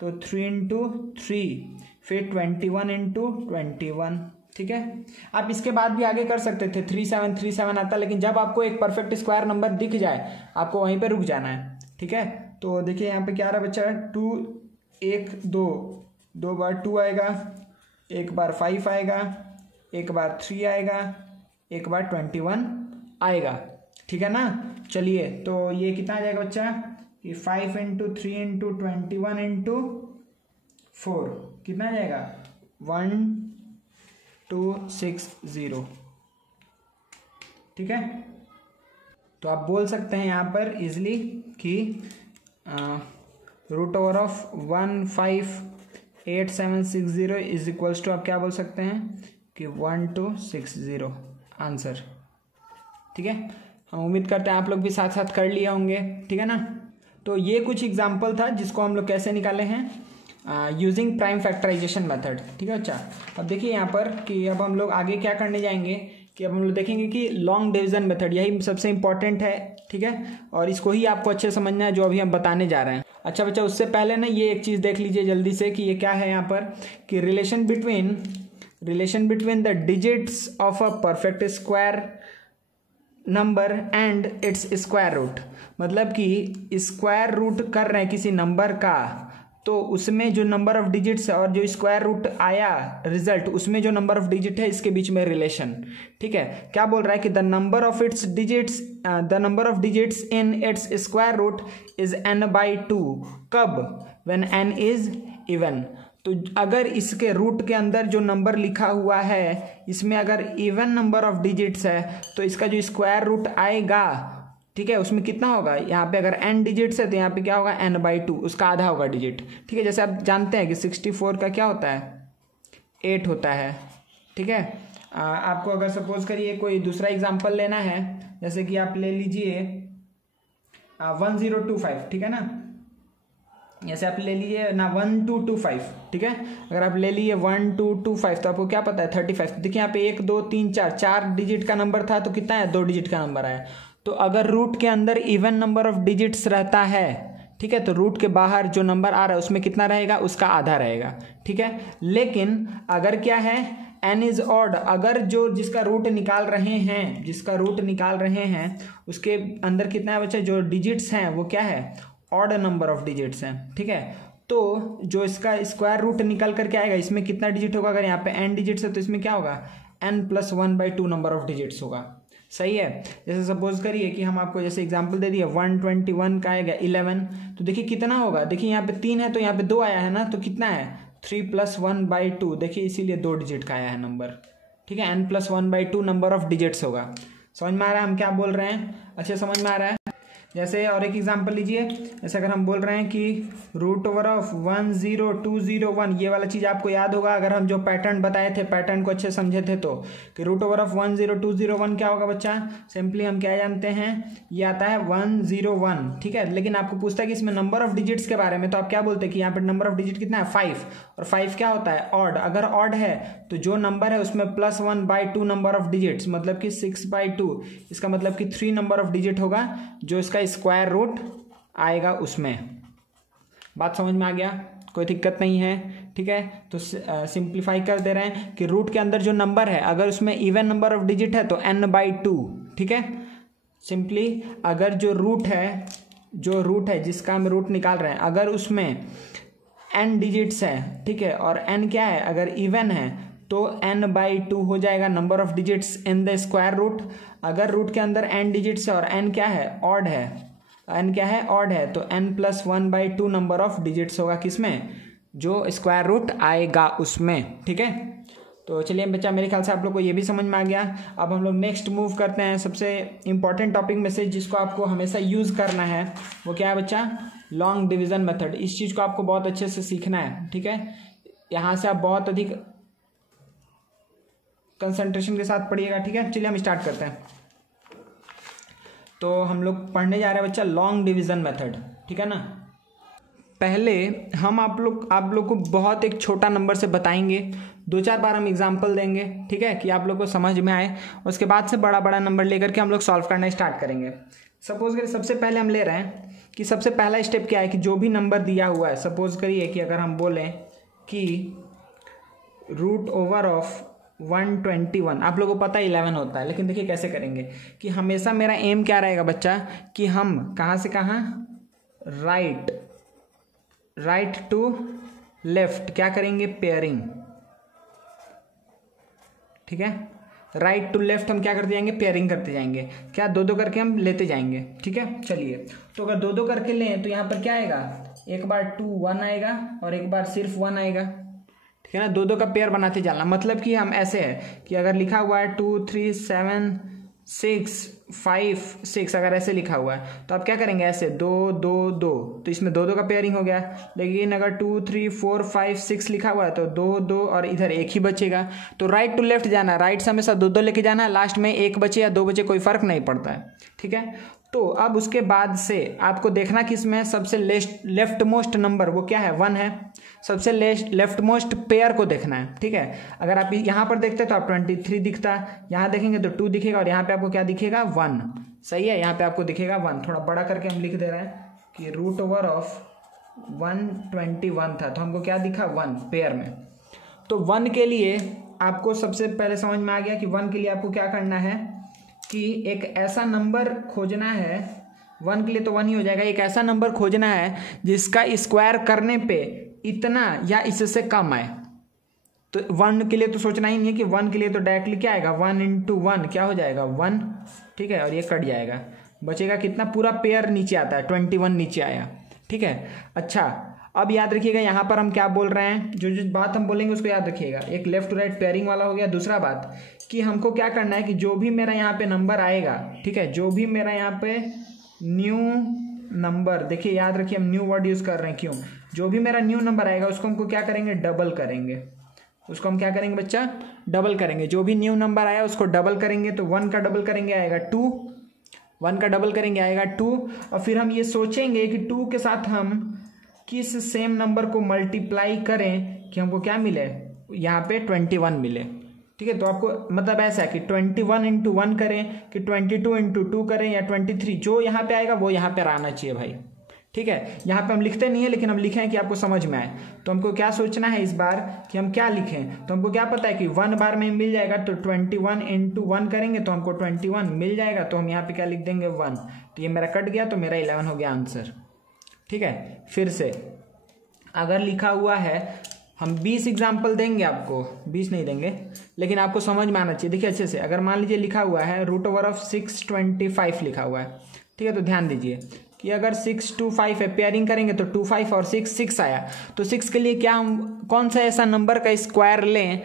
तो 3 इंटू 3, फिर 21 इंटू 21। ठीक है आप इसके बाद भी आगे कर सकते थे, 3 7 3 7 आता, लेकिन जब आपको एक परफेक्ट स्क्वायर नंबर दिख जाए आपको वहीं पे रुक जाना है। ठीक है तो देखिए यहाँ पे क्या रहा बच्चा? 2 1 2 2 बार 2 आएगा, 1 बार 5 आएगा, 1 बार 3 आएगा, 1 बार 21 आएगा। ठीक है ना। चलिए तो ये कितना आ जाएगा बच्चा? कि 5 इंटू 3 इंटू 21 इंटू 4 कितना आ जाएगा? 1260। ठीक है तो आप बोल सकते हैं यहाँ पर इजली कि root over of 1587760 is equals to, आप क्या बोल सकते हैं कि 1260 आंसर। ठीक है हम उम्मीद करते हैं आप लोग भी साथ साथ कर लिए होंगे। ठीक है ना। तो ये कुछ एग्जाम्पल था जिसको हम लोग कैसे निकाले हैं यूजिंग प्राइम फैक्टराइजेशन मेथड। ठीक है अच्छा अब देखिए यहाँ पर कि अब हम लोग आगे क्या करने जाएंगे कि अब हम लोग देखेंगे कि लॉन्ग डिवीजन मेथड, यही सबसे इंपॉर्टेंट है। ठीक है और इसको ही आपको अच्छे समझना है जो अभी हम बताने जा रहे हैं। अच्छा बच्चा उससे पहले ना ये एक चीज़ देख लीजिए जल्दी से कि ये क्या है यहाँ पर कि relation between the digits of a perfect square number and its square root. मतलब कि स्क्वायर रूट कर रहे हैं किसी नंबर का, तो उसमें जो नंबर ऑफ डिजिट्स और जो स्क्वायर रूट आया रिजल्ट, उसमें जो नंबर ऑफ डिजिट है इसके बीच में रिलेशन। ठीक है क्या बोल रहा है कि the number of digits in its square root is n/2। कब? When n is even. तो अगर इसके रूट के अंदर जो नंबर लिखा हुआ है इसमें अगर इवन नंबर ऑफ डिजिट्स है तो इसका जो स्क्वायर रूट आएगा, ठीक है, उसमें कितना होगा? यहाँ पे अगर n डिजिट्स है तो यहाँ पे क्या होगा? n/2, उसका आधा होगा डिजिट। ठीक है जैसे आप जानते हैं कि 64 का क्या होता है? 8 होता है। ठीक है आपको अगर सपोज करिए कोई दूसरा एग्जांपल लेना है, जैसे कि आप ले लीजिए 1025। ठीक है ना। जैसे आप ले लीजिए ना 1225। ठीक है अगर आप ले लीजिए 1225 तो आपको क्या पता है? 35। देखिए यहाँ पे 1 2 3 4 डिजिट का नंबर था तो कितना है? 2 डिजिट का नंबर आया। तो अगर रूट के अंदर इवन नंबर ऑफ डिजिट्स रहता है, ठीक है, तो रूट के बाहर जो नंबर आ रहा है उसमें कितना रहेगा? उसका आधा रहेगा। ठीक है लेकिन अगर क्या है? n इज ऑड, अगर जो जिसका रूट निकाल रहे हैं उसके अंदर कितना है बच्चा? जो डिजिट्स हैं वो क्या है? ऑड नंबर ऑफ डिजिट्स हैं। ठीक है तो जो इसका स्क्वायर रूट निकल करके आएगा इसमें कितना डिजिट होगा? अगर यहाँ पे n डिजिट्स है तो इसमें क्या होगा? n+1/2 नंबर ऑफ डिजिट्स होगा। सही है। जैसे सपोज करिए कि हम आपको जैसे एग्जांपल दे दिए 121 का आएगा 11, तो देखिए कितना होगा, देखिए यहाँ पे 3 है तो यहाँ पे 2 आया है ना, तो कितना है 3+1/2, देखिए इसीलिए 2 डिजिट का आया है नंबर। ठीक है, n+1/2 नंबर ऑफ डिजिट्स होगा। समझ में आ रहा है हम क्या बोल रहे हैं? अच्छे समझ में आ रहा है। जैसे और एक एग्जांपल लीजिए, जैसे अगर हम बोल रहे हैं कि √10,201, ये वाला चीज़ आपको याद होगा अगर हम जो पैटर्न बताए थे, पैटर्न को अच्छे समझे थे तो, कि √10,201 क्या होगा बच्चा? सिंपली हम क्या जानते हैं, ये आता है 101। ठीक है, लेकिन आपको पूछता है कि इसमें नंबर ऑफ डिजिट्स के बारे में, तो आप क्या बोलते हैं कि यहाँ पर नंबर ऑफ डिजिट कितना है 5, और 5 क्या होता है ऑड। अगर ऑड है तो जो नंबर है उसमें +1/2 नंबर ऑफ डिजिट्स, मतलब कि 6/2, इसका मतलब कि 3 नंबर ऑफ डिजिट होगा जो इसका स्क्वायर रूट आएगा उसमें। बात समझ में आ गया? कोई दिक्कत नहीं है। ठीक है, तो सिंप्लीफाई कर दे रहे हैं कि रूट के अंदर जो नंबर है अगर उसमें इवन नंबर ऑफ डिजिट है तो n/2। ठीक है, सिंपली अगर जो रूट है जिसका हम रूट निकाल रहे हैं, अगर उसमें n डिजिट्स है, ठीक है, और n क्या है, अगर इवन है तो n/2 हो जाएगा number of digits in the square root. अगर रूट के अंदर n डिजिट्स है और n क्या है ऑड है, n क्या है ऑड है, तो n+1/2 नंबर ऑफ डिजिट्स होगा किसमें, जो स्क्वायर रूट आएगा उसमें। ठीक है, तो चलिए बच्चा, मेरे ख्याल से आप लोग को ये भी समझ में आ गया। अब हम लोग नेक्स्ट मूव करते हैं सबसे इंपॉर्टेंट टॉपिक में से, जिसको आपको हमेशा यूज़ करना है, वो क्या है बच्चा? Long division method. इस चीज़ को आपको बहुत अच्छे से सीखना है। ठीक है, यहाँ से आप बहुत अधिक कंसंट्रेशन के साथ पढ़िएगा। ठीक है, चलिए हम स्टार्ट करते हैं। तो हम लोग पढ़ने जा रहे हैं बच्चा लॉन्ग डिवीज़न मेथड। ठीक है ना, पहले हम आप लोग को बहुत एक छोटा नंबर से बताएंगे, 2-4 बार हम एग्जाम्पल देंगे। ठीक है, कि आप लोग को समझ में आए। उसके बाद से बड़ा बड़ा नंबर लेकर के हम लोग सॉल्व करना स्टार्ट करेंगे। सपोज करिए सबसे पहले हम ले रहे हैं कि सबसे पहला स्टेप क्या है कि जो भी नंबर दिया हुआ है, सपोज करिए कि अगर हम बोलें कि √121, आप लोगों को पता है 11 होता है, लेकिन देखिए कैसे करेंगे कि हमेशा मेरा एम क्या रहेगा बच्चा कि हम कहाँ से कहाँ, राइट टू लेफ्ट क्या करेंगे, पेयरिंग। ठीक है, राइट टू लेफ्ट हम क्या करते जाएंगे, पेयरिंग करते जाएंगे। क्या 2-2 करके हम लेते जाएंगे। ठीक है, चलिए, तो अगर 2-2 करके लें तो यहाँ पर क्या आएगा, एक बार 2 1 आएगा और एक बार सिर्फ 1 आएगा। ठीक है ना, 2-2 का पेयर बनाते जाना। मतलब कि हम ऐसे है कि अगर लिखा हुआ है 2 3 7 6 5 6, अगर ऐसे लिखा हुआ है तो आप क्या करेंगे, ऐसे 2 2 2, तो इसमें 2-2 का पेयरिंग हो गया। लेकिन अगर 2 3 4 5 6 लिखा हुआ है तो 2 2 और इधर एक ही बचेगा। तो राइट टू लेफ्ट जाना, राइट से हमेशा 2-2 लेके जाना, लास्ट में 1 बचे या 2 बचे कोई फर्क नहीं पड़ता है। ठीक है, तो अब उसके बाद से आपको देखना कि इसमें सबसे लेफ्ट मोस्ट नंबर वो क्या है, 1 है। सबसे लेफ्ट मोस्ट पेयर को देखना है। ठीक है, अगर आप यहाँ पर देखते तो आप 23 दिखता, यहाँ देखेंगे तो 2 दिखेगा और यहाँ पे आपको क्या दिखेगा, 1। सही है, यहाँ पे आपको दिखेगा 1। थोड़ा बड़ा करके हम लिख दे रहे हैं कि √121 था, तो हमको क्या दिखा, 1 पेयर में। तो 1 के लिए आपको सबसे पहले समझ में आ गया कि 1 के लिए आपको क्या करना है कि एक ऐसा नंबर खोजना है, 1 के लिए तो 1 ही हो जाएगा, एक ऐसा नंबर खोजना है जिसका स्क्वायर करने पे इतना या इससे कम आए। तो 1 के लिए तो सोचना ही नहीं है कि 1 के लिए तो डायरेक्टली क्या आएगा, 1 × 1 क्या हो जाएगा, 1। ठीक है, और ये कट जाएगा, बचेगा कितना, पूरा पेयर नीचे आता है, 21 नीचे आया। ठीक है, अच्छा अब याद रखिएगा यहाँ पर हम क्या बोल रहे हैं, जो बात हम बोलेंगे उसको याद रखिएगा। एक लेफ्ट टू राइट पेयरिंग वाला हो गया। दूसरा बात कि हमको क्या करना है कि जो भी मेरा यहाँ पे नंबर आएगा, ठीक है, जो भी मेरा यहाँ पे न्यू नंबर, देखिए याद रखिए हम न्यू वर्ड यूज़ कर रहे हैं, क्यों, जो भी मेरा न्यू नंबर आएगा उसको हमको क्या करेंगे, डबल करेंगे। उसको हम क्या करेंगे बच्चा, डबल करेंगे। जो भी न्यू नंबर आया उसको डबल करेंगे, तो 1 का डबल करेंगे आएगा 2, 1 का डबल करेंगे आएगा 2, और फिर हम ये सोचेंगे कि 2 के साथ हम किस सेम नंबर को मल्टीप्लाई करें कि हमको क्या मिले, यहाँ पे 21 मिले। ठीक है, तो आपको मतलब ऐसा है कि 21 × 1 करें कि 22 × 2 करें या 23, जो यहाँ पे आएगा वो यहाँ पे आना चाहिए भाई। ठीक है, यहाँ पे हम लिखते नहीं है लेकिन हम लिखें कि आपको समझ में आए। तो हमको क्या सोचना है इस बार कि हम क्या लिखें, तो हमको क्या पता है कि 1 बार में मिल जाएगा, तो 21 × 1 करेंगे तो हमको 21 मिल जाएगा। तो हम यहाँ पे क्या लिख देंगे, 1। तो ये मेरा कट गया, तो मेरा 11 हो गया आंसर। ठीक है, फिर से अगर लिखा हुआ है हम 20 एग्जाम्पल देंगे आपको, 20 नहीं देंगे, लेकिन आपको समझ में आना चाहिए। देखिए अच्छे से, अगर मान लीजिए लिखा हुआ है √625 लिखा हुआ है, ठीक है, तो ध्यान दीजिए कि अगर 6 2 5 है, पेयरिंग करेंगे तो 2 5 और 6 6 आया, तो 6 के लिए क्या हम कौन सा ऐसा नंबर का स्क्वायर लें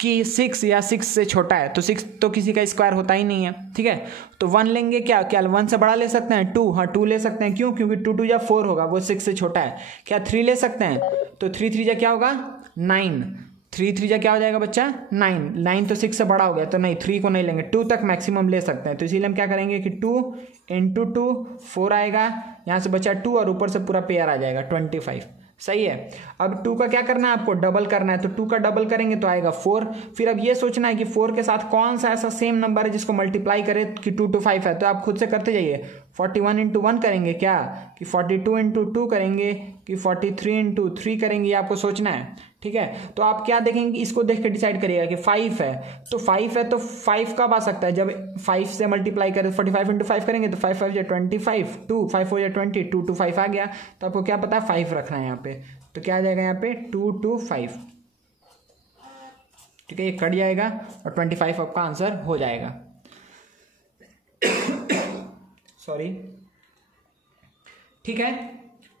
कि 6 या 6 से छोटा है, तो 6 तो किसी का स्क्वायर होता ही नहीं है, ठीक है। तो 1 लेंगे, क्या 1 से बड़ा ले सकते हैं 2, हाँ 2 ले सकते हैं, क्यों, क्योंकि 2 2 या 4 होगा, वो 6 से छोटा है। क्या 3 ले सकते हैं, तो 3 3 जा क्या होगा 9, 3 3 जा क्या हो जाएगा बच्चा 9 तो 6 से बड़ा हो गया, तो नहीं 3 को नहीं लेंगे, 2 तक मैक्सिमम ले सकते हैं। तो इसीलिए हम क्या करेंगे कि 2 × 2 4 आएगा, यहाँ से बचा 2 और ऊपर से पूरा पेयर आ जाएगा 25, सही है। अब 2 का क्या करना है आपको, डबल करना है, तो 2 का डबल करेंगे तो आएगा 4। फिर अब ये सोचना है कि 4 के साथ कौन सा ऐसा सेम नंबर है जिसको मल्टीप्लाई करे कि 2 to 5 है, तो आप खुद से करते जाइए। 41 × 1 करेंगे क्या, कि 42 × 2 करेंगे, कि 43 × 3 करेंगे, ये आपको सोचना है, ठीक है। तो आप क्या देखेंगे, इसको देख के डिसाइड करिएगा कि 5 है, तो 5 है तो 5 कब आ सकता है, जब 5 से मल्टीप्लाई करें, 45 × 5 करेंगे तो 5 5 या 25, 2 5 4 या 20, 2 to 5 आ गया। तो आपको क्या पता है 5 रखना है यहाँ पे, तो क्या आ जाएगा यहाँ पे 2 to 5, ठीक है, ये कट जाएगा और 25 आपका आंसर हो जाएगा। सॉरी, ठीक है,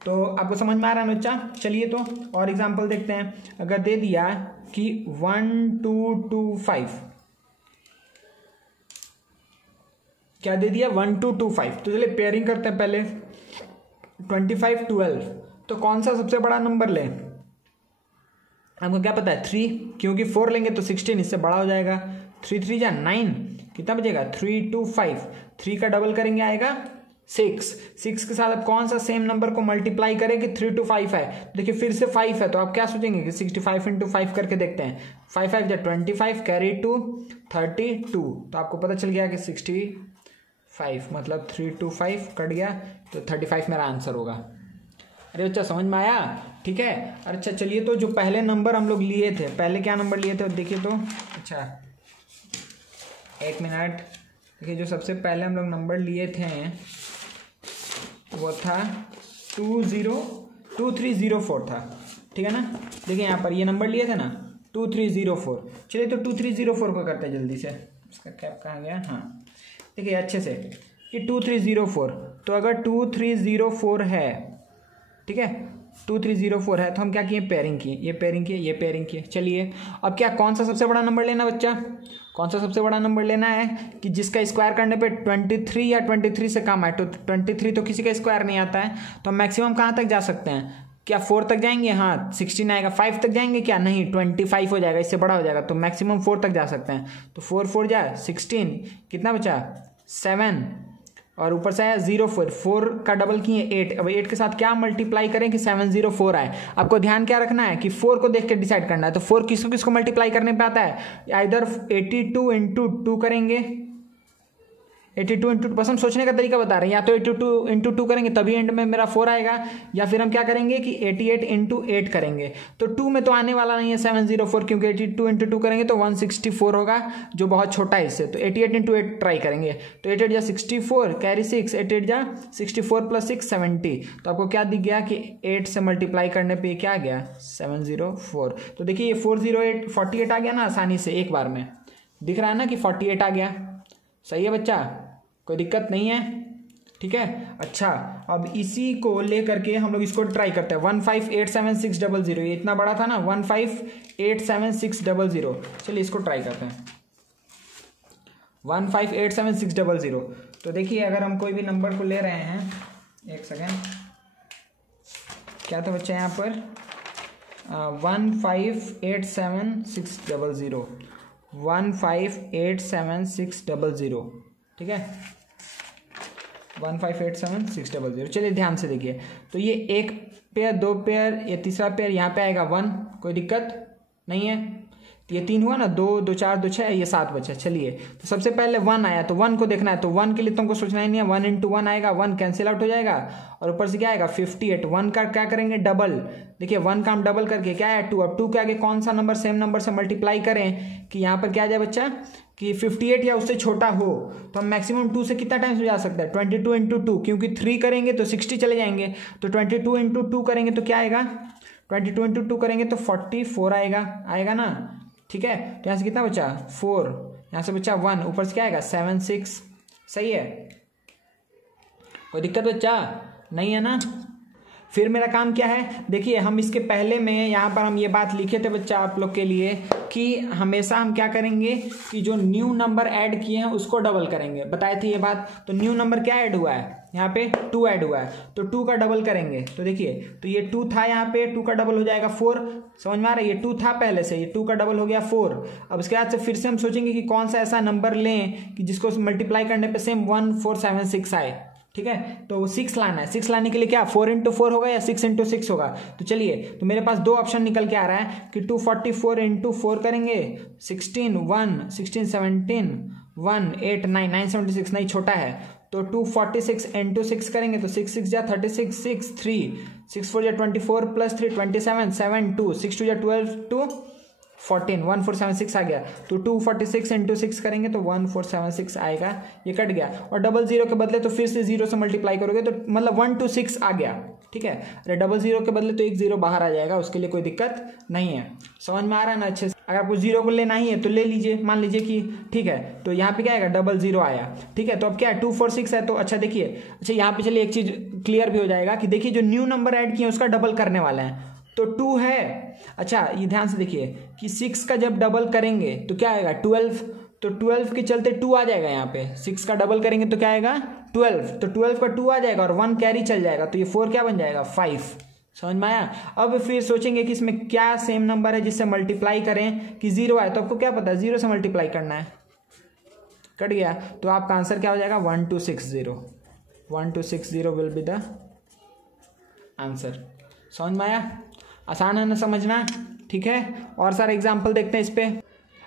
तो आपको समझ में आ रहा है बच्चा। चलिए तो और एग्जांपल देखते हैं। अगर दे दिया कि 1 2 2 5, क्या दे दिया 1 2 2 5, तो चलिए पेयरिंग करते हैं पहले। 25 12, तो कौन सा सबसे बड़ा नंबर लें, हमको क्या पता है 3, क्योंकि 4 लेंगे तो 16 इससे बड़ा हो जाएगा। 3 3 जा 9, कितना बचेगा 3 2 5, 3 का डबल करेंगे आएगा 6 के साथ अब कौन सा सेम नंबर को मल्टीप्लाई करें कि 3 to 5 है, देखिए फिर से 5 है, तो आप क्या सोचेंगे कि 65 × 5 करके देखते हैं। 5 5 जा 25, कैरी 2 32, तो आपको पता चल गया कि 65 मतलब 3 to 5 कट गया, तो 35 मेरा आंसर होगा। अरे बच्चा समझ में आया, ठीक है। अच्छा चलिए, तो जो पहले नंबर हम लोग लिए थे, पहले क्या नंबर लिए थे देखिए तो, अच्छा 1 मिनट, देखिए जो सबसे पहले हम लोग नंबर लिए थे वो था 2304 था, ठीक है ना। देखिए यहाँ पर ये नंबर लिए थे ना 2304, चलिए तो 2304 को करते हैं जल्दी से, इसका कैप कहाँ गया, हाँ देखिए अच्छे से कि 2304, तो अगर 2304 है, ठीक है 2304 है, तो हम क्या किए पेयरिंग किए, ये पेयरिंग किए, ये पेयरिंग किए। चलिए अब क्या कौन सा सबसे बड़ा नंबर लेना बच्चा, कौन सा सबसे बड़ा नंबर लेना है कि जिसका स्क्वायर करने पे 23 या 23 से कम है, तो 23 तो किसी का स्क्वायर नहीं आता है, तो हम मैक्सिमम कहाँ तक जा सकते हैं, क्या 4 तक जाएंगे, हाँ 16 आएगा। 5 तक जाएंगे क्या, नहीं 25 हो जाएगा, इससे बड़ा हो जाएगा, तो मैक्सिमम 4 तक जा सकते हैं। तो 4 4 जा 16, कितना बचा 7, और ऊपर से आया 04, 4 का डबल किए 8, अब 8 के साथ क्या मल्टीप्लाई करें कि 704 आए। आपको ध्यान क्या रखना है कि 4 को देख के डिसाइड करना है, तो 4 किसको किसको मल्टीप्लाई करने पे आता है, इधर 82 × 2 करेंगे, 82 × 2, बस हम सोचने का तरीका बता रहे हैं, या तो 82 × 2 करेंगे तभी एंड में मेरा 4 आएगा, या फिर हम क्या करेंगे कि 88 × 8 करेंगे, तो 2 में तो आने वाला नहीं है 704, क्योंकि 82 × 2 करेंगे तो 164 होगा, जो बहुत छोटा है इससे, तो 88 × 8 ट्राई करेंगे, तो 88 जा 64, कैरी 6, 88 जा 64 + 6 70, तो आपको क्या दिख गया कि 8 से मल्टीप्लाई करने पर क्या आ गया 704। तो देखिए ये 408 48 आ गया ना आसानी से, एक बार में दिख रहा है ना कि 48 आ गया, सही है बच्चा, कोई दिक्कत नहीं है, ठीक है। अच्छा अब इसी को लेकर के हम लोग इसको ट्राई करते हैं। 1587600, ये इतना बड़ा था ना 1587600, चलिए इसको ट्राई करते हैं। 1587600, तो देखिए अगर हम कोई भी नंबर को ले रहे हैं, एक सेकेंड, क्या था बच्चा यहाँ पर 1587600, 1587600, ठीक है 1587600। चलिए ध्यान से देखिए, तो ये 1 पेयर 2 पेयर, ये तीसरा पेयर यहाँ पे आएगा 1, कोई दिक्कत नहीं है। तो ये 3 हुआ ना, 2 2 4 2 6, ये 7 बचा। चलिए तो सबसे पहले 1 आया, तो 1 को देखना है, तो 1 के लिए तुमको सोचना ही नहीं है, 1 × 1 आएगा, 1 कैंसिल आउट हो जाएगा, और ऊपर से क्या आएगा 58। 1 का क्या करेंगे डबल, देखिए 1 का हम डबल करके क्या है 2, अब 2 के आगे कौन सा नंबर सेम नंबर से मल्टीप्लाई करें कि यहाँ पर क्या आ जाए बच्चा कि 58 या उससे छोटा हो, तो हम मैक्सिमम 2 से कितना टाइम्स हो जा सकता है 22 × 2, क्योंकि 3 करेंगे तो 60 चले जाएंगे, तो 22 × 2 करेंगे तो क्या आएगा 22 इंटू 2 करेंगे तो 44 आएगा ना, ठीक है। तो यहाँ से कितना बचा 4, यहाँ से बचा 1, ऊपर से क्या आएगा 7 6, सही है। कोई दिक्कत बच्चा नहीं है ना। फिर मेरा काम क्या है, देखिए हम इसके पहले में यहाँ पर हम ये बात लिखे थे बच्चा आप लोग के लिए कि हमेशा हम क्या करेंगे कि जो न्यू नंबर ऐड किए हैं उसको डबल करेंगे, बताए थे ये बात। तो न्यू नंबर क्या ऐड हुआ है, यहाँ पे 2 ऐड हुआ है, तो 2 का डबल करेंगे। तो देखिए तो ये 2 था, यहाँ पे 2 का डबल हो जाएगा 4, समझ में आ रहा है। ये 2 था पहले से, ये 2 का डबल हो गया 4। अब इसके बाद से फिर से हम सोचेंगे कि कौन सा ऐसा नंबर लें कि जिसको मल्टीप्लाई करने पे सेम 1 4 7 6 आए, ठीक है। तो 6 लाना है, 6 लाने के लिए क्या 4 इंटू 4 होगा या 6 इंटू 6 होगा। तो चलिए, तो मेरे पास 2 ऑप्शन निकल के आ रहा है कि 244 इंटू 4 करेंगे 16 1 16 17 1 8 9 976, नहीं छोटा है। तो 246 इंटू 6 करेंगे तो 6 6 जा 36 6 3 6 4 जा 24 प्लस 3 27 7 2 6 2 जा 12 2 14 1476 आ गया। तो 246 इंटू 6 करेंगे तो 1476 आएगा, ये कट गया। और डबल जीरो के बदले तो फिर से जीरो से मल्टीप्लाई करोगे तो मतलब 126 आ गया, ठीक है। अरे डबल जीरो के बदले तो एक जीरो बाहर आ जाएगा, उसके लिए कोई दिक्कत नहीं है। समझ में आ रहा है ना अच्छे से। अगर आपको जीरो को लेना ही है तो ले लीजिए, मान लीजिए कि ठीक है। तो यहाँ पे क्या आएगा डबल जीरो आया, ठीक है। तो अब क्या है 246 है, तो अच्छा देखिए, अच्छा यहाँ पे चलिए एक चीज क्लियर भी हो जाएगा कि देखिए जो न्यू नंबर ऐड किए उसका डबल करने वाले हैं, तो 2 है। अच्छा ये ध्यान से देखिए कि 6 का जब डबल करेंगे तो क्या आएगा 12, तो 12 के चलते 2 आ जाएगा यहाँ पे। 6 का डबल करेंगे तो क्या आएगा 12, तो 12 का 2 आ जाएगा और 1 कैरी चल जाएगा, तो ये 4 क्या बन जाएगा 5। समझ में आया। अब फिर सोचेंगे कि इसमें क्या सेम नंबर है जिससे मल्टीप्लाई करें कि 0 आए, तो आपको क्या पता है 0 से मल्टीप्लाई करना है, कट गया। तो आपका आंसर क्या हो जाएगा 1260, 1260 विल बी द आंसर। समझ में आया, आसान है ना समझना, ठीक है। और सारे एग्जाम्पल देखते हैं इस पे।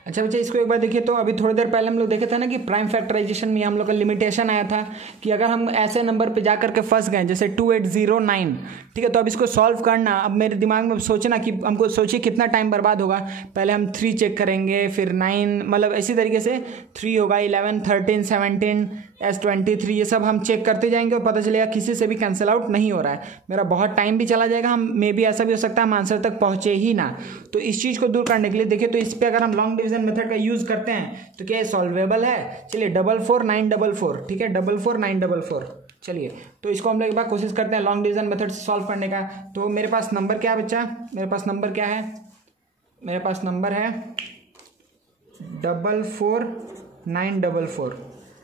अच्छा बच्चे इसको एक बार देखिए, तो अभी थोड़ी देर पहले हम लोग देखे थे ना कि प्राइम फैक्टराइजेशन में हम लोग का लिमिटेशन आया था कि अगर हम ऐसे नंबर पे जाकर के फंस गए जैसे 2809, ठीक है। तो अब इसको सॉल्व करना, अब मेरे दिमाग में सोचना कि हमको सोचिए कितना टाइम बर्बाद होगा। पहले हम 3 चेक करेंगे, फिर 9, मतलब इसी तरीके से 3 होगा, 11 13 17 S23, ये सब हम चेक करते जाएंगे और पता चलेगा किसी से भी कैंसिल आउट नहीं हो रहा है। मेरा बहुत टाइम भी चला जाएगा, हम मे भी ऐसा भी हो सकता है हम आंसर तक पहुंचे ही ना। तो इस चीज़ को दूर करने के लिए देखिए, तो इस पर अगर हम लॉन्ग डिवीजन मेथड का यूज़ करते हैं तो क्या ये सॉल्वेबल है। चलिए 44 944, ठीक है 44 944। चलिए तो इसको हम लोग एक बार कोशिश करते हैं लॉन्ग डिवीजन मेथड से सॉल्व करने का। तो मेरे पास नंबर क्या है बच्चा, मेरे पास नंबर क्या है, मेरे पास नंबर है 44 944,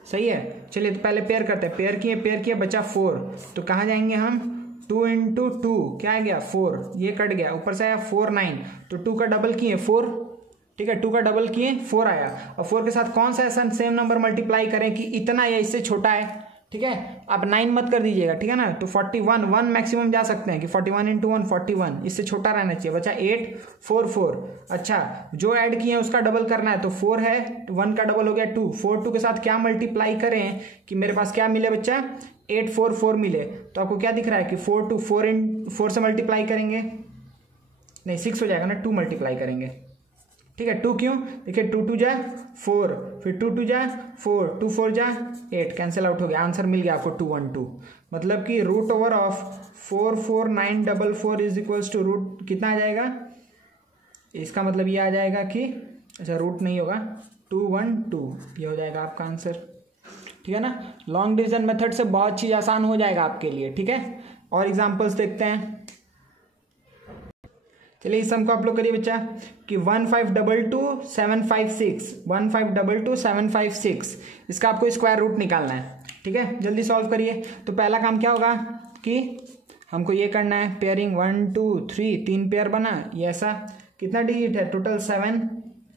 सही है। चलिए तो पहले पेयर करते हैं, पेयर किए बचा 4, तो कहाँ जाएंगे हम 2 इंटू 2 क्या आ गया 4, ये कट गया, ऊपर से आया 4 9, तो 2 का डबल किए 4, ठीक है 2 का डबल किए 4 आया। और 4 के साथ कौन सा ऐसा सेम नंबर मल्टीप्लाई करें कि इतना या इससे छोटा है, ठीक है। आप 9 मत कर दीजिएगा, ठीक है ना। तो 41 1 मैक्सिमम जा सकते हैं कि 41 इंटू 1 41, इससे छोटा रहना चाहिए। बचा 8 4 4। अच्छा जो ऐड किए हैं उसका डबल करना है, तो 4 है, 1 का डबल हो गया 2, 4 2 के साथ क्या मल्टीप्लाई करें कि मेरे पास क्या मिले बच्चा 8 4 4 मिले। तो आपको क्या दिख रहा है कि 4 2 4 से मल्टीप्लाई करेंगे, नहीं 6 हो जाएगा ना, 2 मल्टीप्लाई करेंगे, ठीक है। 2 क्यों, देखिए 2 2 जा 4, फिर 2 2 जा 4, 2 4 जा 8, कैंसिल आउट हो गया, आंसर मिल गया आपको 212। मतलब कि root over of 44944 is equals to root कितना आ जाएगा, इसका मतलब ये आ जाएगा कि अच्छा रूट नहीं होगा 212, ये हो जाएगा आपका आंसर, ठीक है ना। लॉन्ग डिवीजन मेथड से बहुत चीज़ आसान हो जाएगा आपके लिए, ठीक है। और एग्जाम्पल्स देखते हैं। चलिए इस सम को आप लोग करिए बच्चा कि 1522 756, इसका आपको स्क्वायर रूट निकालना है, ठीक है। जल्दी सॉल्व करिए। तो पहला काम क्या होगा कि हमको ये करना है पेयरिंग 1 2 3, 3 पेयर बना, ये ऐसा कितना डिजिट है टोटल 7,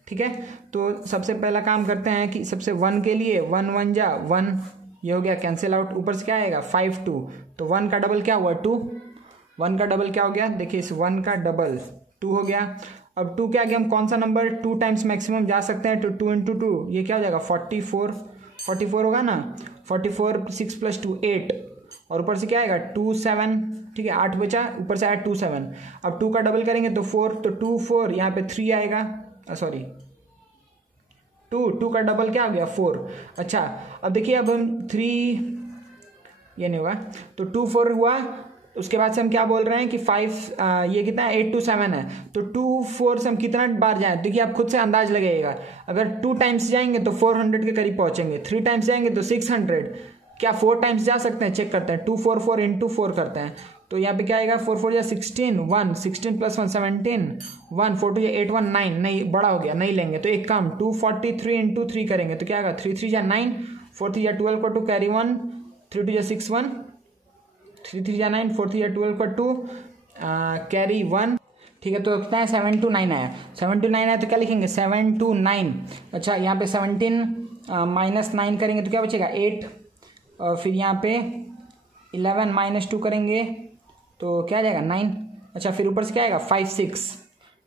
ठीक है। तो सबसे पहला काम करते हैं कि सबसे 1 के लिए 1 1 जा 1, ये हो गया कैंसिल आउट, ऊपर से क्या आएगा 5 2, तो 1 का डबल क्या हुआ 2, 1 का डबल क्या हो गया, देखिए इस 1 का डबल 2 हो गया। अब 2 क्या गया, हम कौन सा नंबर 2 टाइम्स मैक्सिमम जा सकते हैं, तो 2 इंटू 2 ये क्या हो जाएगा 44 होगा ना, 44 6 प्लस 2 8, और ऊपर से क्या आएगा 2 7, ठीक है 8 बचा, ऊपर से आया 2 7। अब 2 का डबल करेंगे तो 4, तो 2 4, यहाँ पे 3 आएगा, सॉरी 2 का डबल क्या आ गया 4। अच्छा अब देखिए अब हम 3, ये नहीं होगा, तो 2 4 हुआ, उसके बाद से हम क्या बोल रहे हैं कि 5 ये कितना है 8 2 7 है, तो 2 4 से हम कितना बार जाएं, देखिए आप खुद से अंदाज लगाइएगा। अगर 2 टाइम्स जाएंगे तो 400 के करीब पहुंचेंगे, 3 टाइम्स जाएंगे तो 600, क्या 4 टाइम्स जा सकते हैं, चेक करते हैं। 2 4 4 इंटू 4 करते हैं, तो यहाँ पे क्या आएगा 4 4 या 16 1 16 प्लस 1 17 1 4 2 या 8 1 9, नहीं बड़ा हो गया नहीं लेंगे तो एक कम 243 इंटू 3 करेंगे तो क्या आएगा 3 3 या 9 4 3 या 12 को 2 कैरी 1 3 2 या 6 1 3 3 या 9 4 3 या 12 को 2 कैरी 1, ठीक है। तो कितना है 7 2 9 आया, 7 2 9 आया तो क्या लिखेंगे 7 2 9। अच्छा यहाँ पे 17 माइनस 9 करेंगे तो क्या बचेगा 8, और फिर यहाँ पे 11 माइनस 2 करेंगे तो क्या आ जाएगा 9। अच्छा फिर ऊपर से क्या आएगा 5 6,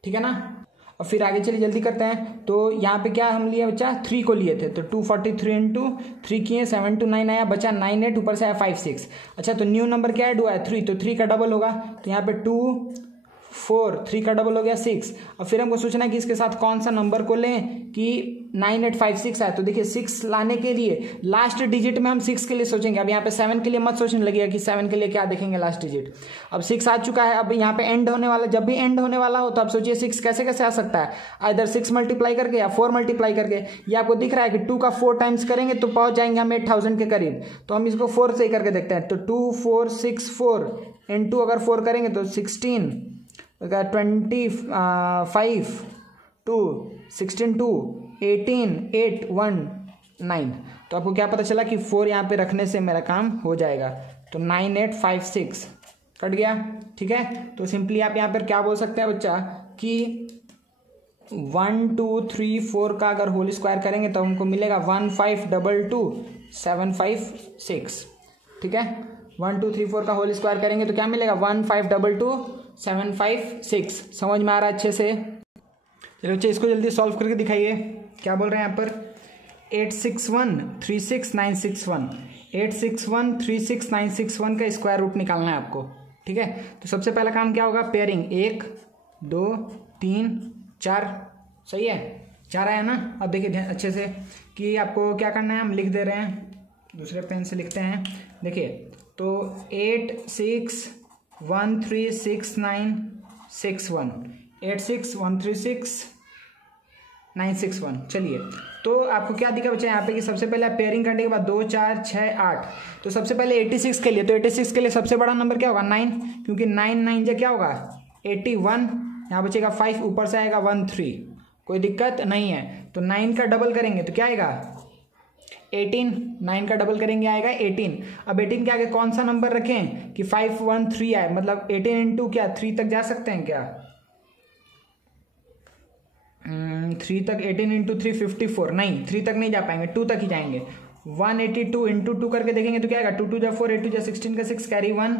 ठीक है ना। और फिर आगे चलिए जल्दी करते हैं। तो यहाँ पे क्या हम लिए बच्चा 3 को लिए थे, तो 243 इंटू 3 किए 7 2 9 आया, बचा 9 8, ऊपर से आया 5 6। अच्छा तो न्यू नंबर क्या ऐड हुआ है 3, तो 3 का डबल होगा, तो यहाँ पे 2 4 3 का डबल हो गया 6। और फिर हमको सोचना है कि इसके साथ कौन सा नंबर को लें कि 9 8 5 6 आए, तो देखिए 6 लाने के लिए लास्ट डिजिट में हम 6 के लिए सोचेंगे। अब यहाँ पे 7 के लिए मत सोचने लगेगा कि 7 के लिए क्या देखेंगे लास्ट डिजिट। अब 6 आ चुका है, अब यहाँ पे एंड होने वाला, जब भी एंड होने वाला हो तो आप सोचिए 6 कैसे कैसे आ सकता है, आइदर 6 मल्टीप्लाई करके या 4 मल्टीप्लाई करके। ये आपको दिख रहा है कि 2 का 4 टाइम्स करेंगे तो पहुंच जाएंगे हम 8000 के करीब, तो हम इसको 4 से ही करके देखते हैं। तो 2 4 6 4 इंटू अगर 4 करेंगे तो 16 25 2 16 2 18 8 1 9। तो आपको क्या पता चला कि 4 यहाँ पे रखने से मेरा काम हो जाएगा, तो 9 8 5 6 कट गया, ठीक है। तो सिंपली आप यहाँ पर क्या बोल सकते हैं बच्चा कि 1 2 3 4 का अगर होल स्क्वायर करेंगे तो हमको मिलेगा 1 5 2 2 7 5 6, ठीक है। 1 2 3 4 का होल स्क्वायर करेंगे तो क्या मिलेगा 1 5 2 2 7 5 6। समझ में आ रहा है अच्छे से। चलो बच्चे इसको जल्दी सॉल्व करके दिखाइए, क्या बोल रहे हैं यहाँ पर 861 36961 861 36961 का स्क्वायर रूट निकालना है आपको, ठीक है। तो सबसे पहला काम क्या होगा, पेयरिंग 1 2 3 4, सही है 4 आया ना। अब देखिए अच्छे से कि आपको क्या करना है, हम लिख दे रहे हैं, दूसरे पेन से लिखते हैं। देखिए तो 8 6 1 3 6 9 6 1 8 6 1 3 6 9 6 1। चलिए तो आपको क्या दिखा बच्चा यहाँ पे कि सबसे पहले पेयरिंग करने के बाद 2 4 6 8, तो सबसे पहले 86 के लिए, तो 86 के लिए सबसे बड़ा नंबर क्या होगा 9, क्योंकि 9 9 जो क्या होगा 81, यहाँ बचेगा 5, ऊपर से आएगा 1 3, कोई दिक्कत नहीं है। तो 9 का डबल करेंगे तो क्या आएगा 18, 9 का डबल करेंगे आएगा 18। अब 18 के आगे कौन सा नंबर रखें कि 5 1 3 आए, मतलब 18 इंटू क्या 3 तक जा सकते हैं क्या 3 तक, 18 इंटू 3 54, नहीं 3 तक नहीं जा पाएंगे, 2 तक ही जाएंगे। 182 इंटू 2 करके देखेंगे तो क्या आएगा 2 2 जा 4 8 2 जा 16 का 6 कैरी 1,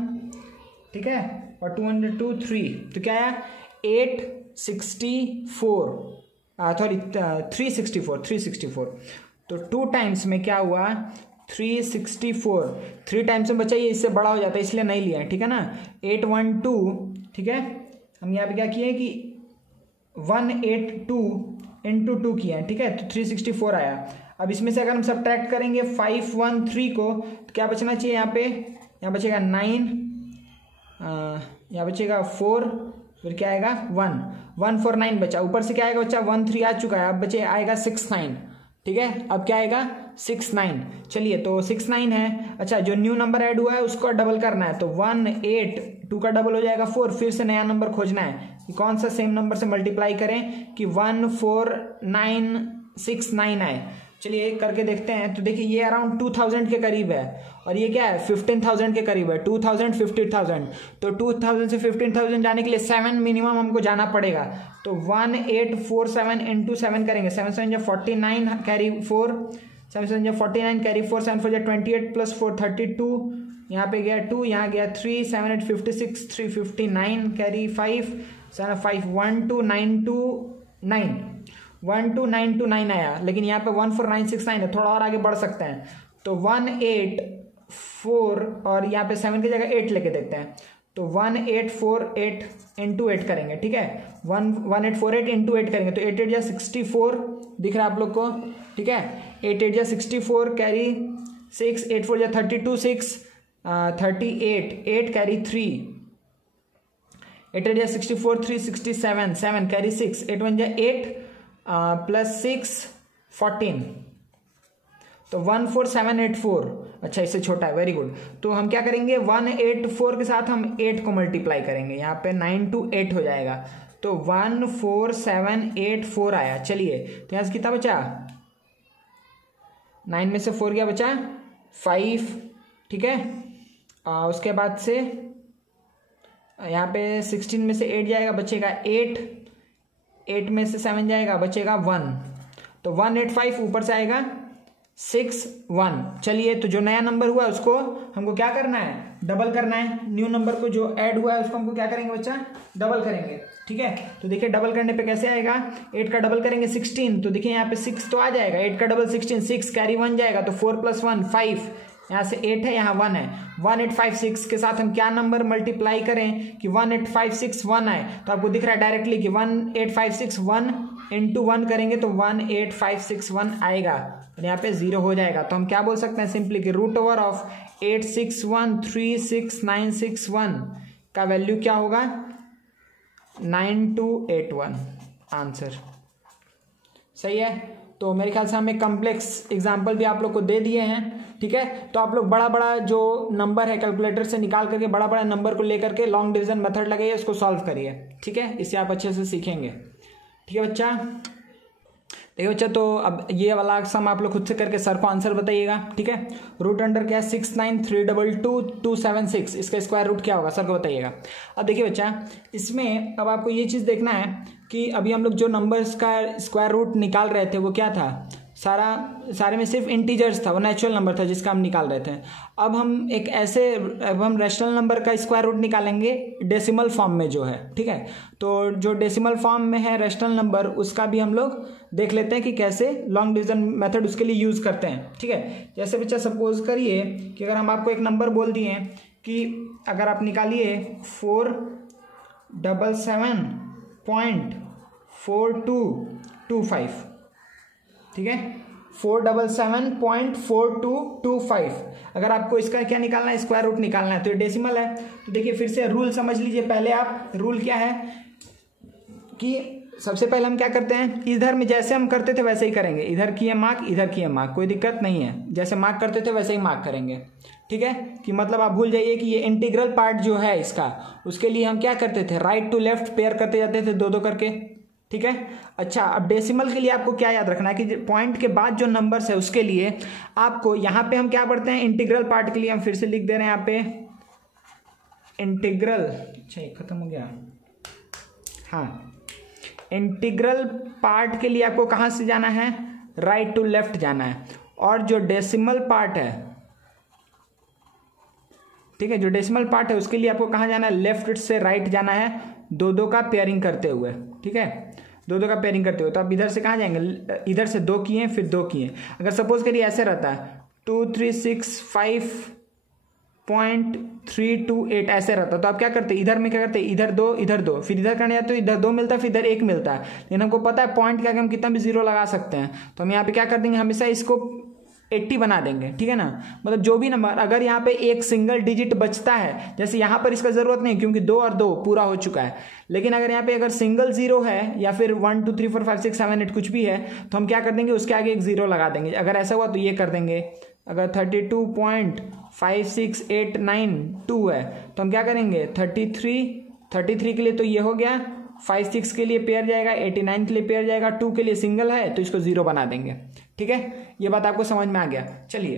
ठीक है। और 202 3, तो क्या आया 864 सॉरी 364। तो 2 टाइम्स में क्या हुआ 364, 3 टाइम्स में बच्चा ये इससे बड़ा हो जाता है इसलिए नहीं लिया है, ठीक है ना। 812, ठीक है। हम यहाँ पे क्या किए कि 182 इंटू 2 किए हैं, ठीक है, तो 364 आया। अब इसमें से अगर हम सब्ट्रैक्ट करेंगे 513 को तो क्या बचना चाहिए यहाँ पे, यहाँ बचेगा 9, यहाँ बचेगा 4, फिर क्या आएगा 149 बचा, ऊपर से क्या आएगा बच्चा 13 आ चुका है, अब बचे आएगा 69, ठीक है। अब क्या आएगा 69। चलिए तो 69 है। अच्छा जो न्यू नंबर ऐड हुआ है उसको डबल करना है, तो 1 8 2 का डबल हो जाएगा 4, फिर से नया नंबर खोजना है कि कौन सा सेम नंबर से मल्टीप्लाई करें कि 14969 आए। चलिए करके देखते हैं। तो देखिए ये अराउंड 2000 के करीब है और ये क्या है 15000 के करीब है, 2000 50,000। तो 2000 से 15,000 जाने के लिए 7 मिनिमम हमको जाना पड़ेगा। तो 1847 इंटू 7 करेंगे, 7 7 जा 49 कैरी 4, 7 7 जा 49 कैरी 4, 7 4 जा 28 प्लस 4 32, यहाँ पे गया 2, यहाँ गया 3, 7 8 56 359 कैरी 5, 7 5 1 2 9 2 9 12929 आया, लेकिन यहाँ पे 14969 है, थोड़ा और आगे बढ़ सकते हैं। तो 184 और यहाँ पे 7 की जगह 8 लेके देखते हैं। तो 1848 इंटू 8 करेंगे, ठीक है, 1848 इंटू 8 करेंगे तो 8 8 जा 64 दिख रहा है आप लोग को, ठीक है। 8 8 जा 64 कैरी 6, 8 4 जा 32 6 38, 8 कैरी 3, 8 8 64, 3 67, 7 कैरी 6, 8 1 8 प्लस 6 14, तो 14784। अच्छा, इससे छोटा है, वेरी गुड। तो हम क्या करेंगे, 184 के साथ हम 8 को मल्टीप्लाई करेंगे, यहाँ पे 9 2 8 हो जाएगा, तो 14784 आया। चलिए, तो यहाँ से कितना बचा, 9 में से 4 क्या बचा, 5, ठीक है। उसके बाद से यहाँ पे 16 में से 8 जाएगा, बचेगा 8, 8 में से 7 जाएगा, बचेगा 1, तो 185 ऊपर से आएगा 6 1। चलिए, तो जो नया नंबर हुआ उसको हमको क्या करना है, डबल करना है। न्यू नंबर को जो ऐड हुआ है उसको हमको क्या करेंगे बच्चा, डबल करेंगे, ठीक है। तो देखिए डबल करने पे कैसे आएगा, 8 का डबल करेंगे 16, तो देखिए यहाँ पे 6 तो आ जाएगा, 8 का डबल 16, 6 कैरी 1 जाएगा, तो 4 + 1 5, यहाँ से 8 है, यहाँ 1 है। 1856 के साथ हम क्या नंबर मल्टीप्लाई करें कि 1856 1 आए, तो आपको दिख रहा है डायरेक्टली कि 1856 1 × 1 करेंगे तो 18561 आएगा, और यहाँ पे 0 हो जाएगा। तो हम क्या बोल सकते हैं सिंपली कि √ऑफ 861369661 का वैल्यू क्या होगा, 9281 आंसर। सही है। तो मेरे ख्याल से हम एक कॉम्प्लेक्स एग्जाम्पल भी आप लोग को दे दिए हैं, ठीक है। तो आप लोग बड़ा बड़ा जो नंबर है कैलकुलेटर से निकाल करके बड़ा बड़ा नंबर को लेकर के लॉन्ग डिवीजन मेथड लगाइए, उसको सॉल्व करिए, ठीक है। इससे आप अच्छे से सीखेंगे, ठीक है बच्चा। देखिए बच्चा, तो अब ये वाला सम आप लोग खुद से करके सर को आंसर बताइएगा, ठीक है। √अंडर क्या है, 69322 इसका स्क्वायर रूट क्या होगा, सर को बताइएगा। अब देखिए बच्चा, इसमें अब आपको ये चीज़ देखना है कि अभी हम लोग जो नंबर्स का स्क्वायर रूट निकाल रहे थे वो क्या था, सारे में सिर्फ इंटीजर्स था, वो नेचुरल नंबर था जिसका हम निकाल रहे थे। अब हम रैशनल नंबर का स्क्वायर रूट निकालेंगे डेसिमल फॉर्म में जो है, ठीक है। तो जो डेसिमल फॉर्म में है रैशनल नंबर, उसका भी हम लोग देख लेते हैं कि कैसे लॉन्ग डिवीजन मेथड उसके लिए यूज़ करते हैं, ठीक है। जैसे बच्चा सपोज करिए कि अगर हम आपको एक नंबर बोल दिए कि अगर आप निकालिए 477.4225, ठीक है, 477.4225। अगर आपको इसका क्या निकालना है, स्क्वायर रूट निकालना है, तो ये डेसिमल है। तो देखिए फिर से रूल समझ लीजिए पहले आप। रूल क्या है कि सबसे पहले हम क्या करते हैं, इधर में जैसे हम करते थे वैसे ही करेंगे, इधर किए मार्क, इधर किए मार्क, कोई दिक्कत नहीं है, जैसे मार्क करते थे वैसे ही मार्क करेंगे, ठीक है। कि मतलब आप भूल जाइए कि ये इंटीग्रल पार्ट जो है इसका, उसके लिए हम क्या करते थे, राइट टू लेफ्ट पेयर करते जाते थे 2-2 करके, ठीक है। अच्छा, अब डेसिमल के लिए आपको क्या याद रखना है कि पॉइंट के बाद जो नंबर्स है उसके लिए आपको यहाँ पे हम क्या पढ़ते हैं, इंटीग्रल पार्ट के लिए हम फिर से लिख दे रहे हैं यहाँ पे इंटीग्रल। अच्छा, ये खत्म हो गया, हाँ। इंटीग्रल पार्ट के लिए आपको कहाँ से जाना है, राइट टू लेफ्ट जाना है। और जो डेसिमल पार्ट है, ठीक है, जो डेसिमल पार्ट है उसके लिए आपको कहाँ जाना है, लेफ्ट से राइट जाना है, 2-2 का पेयरिंग करते हुए, ठीक है, 2-2 का पेयरिंग करते हुए। तो आप इधर से कहाँ जाएंगे, इधर से 2 किए फिर 2 किए। अगर सपोज करिए ऐसे रहता है 2365.328 ऐसे रहता, तो आप क्या करते, इधर में क्या करते, इधर 2 इधर 2, फिर इधर करने जाते हो, इधर 2 मिलता है, फिर इधर 1 मिलता है। लेकिन हमको पता है पॉइंट क्या, हम कितना भी 0 लगा सकते हैं, तो हम यहाँ पे क्या कर देंगे, हमेशा इसको 80 बना देंगे, ठीक है ना। मतलब जो भी नंबर, अगर यहाँ पे एक सिंगल डिजिट बचता है, जैसे यहाँ पर इसका जरूरत नहीं क्योंकि 2 और 2 पूरा हो चुका है, लेकिन अगर यहाँ पे अगर सिंगल 0 है या फिर 1 2 3 4 5 6 7 8 कुछ भी है, तो हम क्या कर देंगे, उसके आगे एक 0 लगा देंगे। अगर ऐसा हुआ तो ये कर देंगे, अगर 32.56892 है तो हम क्या करेंगे, 33 के लिए तो ये हो गया, 56 के लिए पेयर जाएगा, 89 के लिए पेयर जाएगा, 2 के लिए सिंगल है तो इसको 0 बना देंगे, ठीक है। ये बात आपको समझ में आ गया। चलिए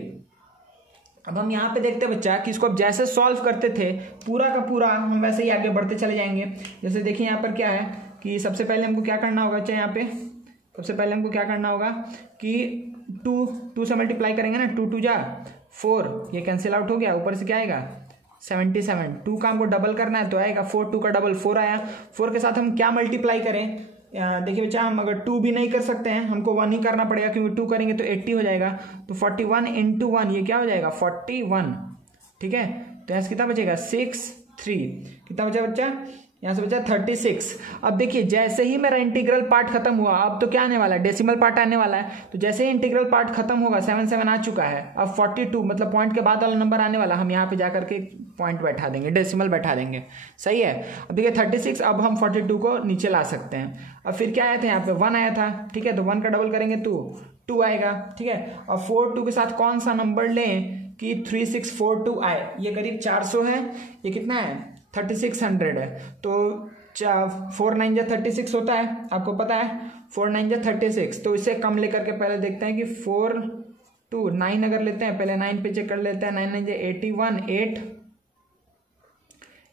अब हम यहाँ पे देखते हैं बच्चा कि इसको अब जैसे सॉल्व करते थे पूरा का पूरा हम वैसे ही आगे बढ़ते चले जाएंगे। जैसे देखिए यहाँ पर क्या है कि सबसे पहले हमको क्या करना होगा, चाहे यहाँ पे सबसे पहले हमको क्या करना होगा कि 2 से मल्टीप्लाई करेंगे ना, 2 2 जा 4, ये कैंसिल आउट हो गया, ऊपर से क्या आएगा 77। 2 का हमको डबल करना है तो आएगा 4, 2 का डबल 4 आया। 4 के साथ हम क्या मल्टीप्लाई करें, देखिए बच्चा, हम अगर 2 भी नहीं कर सकते हैं, हमको 1 ही करना पड़ेगा क्योंकि 2 करेंगे तो 80 हो जाएगा। तो 41 × 1 ये क्या हो जाएगा 41, ठीक है। तो यहाँ से कितना बचेगा 6 3, कितना बचा बच्चा यहाँ से बचा 36। अब देखिए जैसे ही मेरा इंटीग्रल पार्ट खत्म हुआ, अब तो क्या आने वाला है, डेसिमल पार्ट आने वाला है। तो जैसे ही इंटीग्रल पार्ट खत्म होगा 7 आ चुका है, अब 42 मतलब पॉइंट के बाद वाला नंबर आने वाला, हम यहाँ पे जाकर के पॉइंट बैठा देंगे, डेसिमल बैठा देंगे। सही है। अब देखिए 36, अब हम 42 को नीचे ला सकते हैं। अब फिर क्या आया था, यहाँ पे 1 आया था, ठीक है, तो 1 का डबल करेंगे तो 2 आएगा, ठीक है। और 4 2 के साथ कौन सा नंबर लें कि 3642 आए। ये करीब 400 है, ये कितना है 3600 है। तो 4 9 जा 36 होता है, आपको पता है 4 9 जा 36। तो इसे कम लेकर के पहले देखते हैं कि 4 2 9 अगर लेते हैं, पहले 9 पे चेक कर लेते हैं। 9 9 जा 81, 8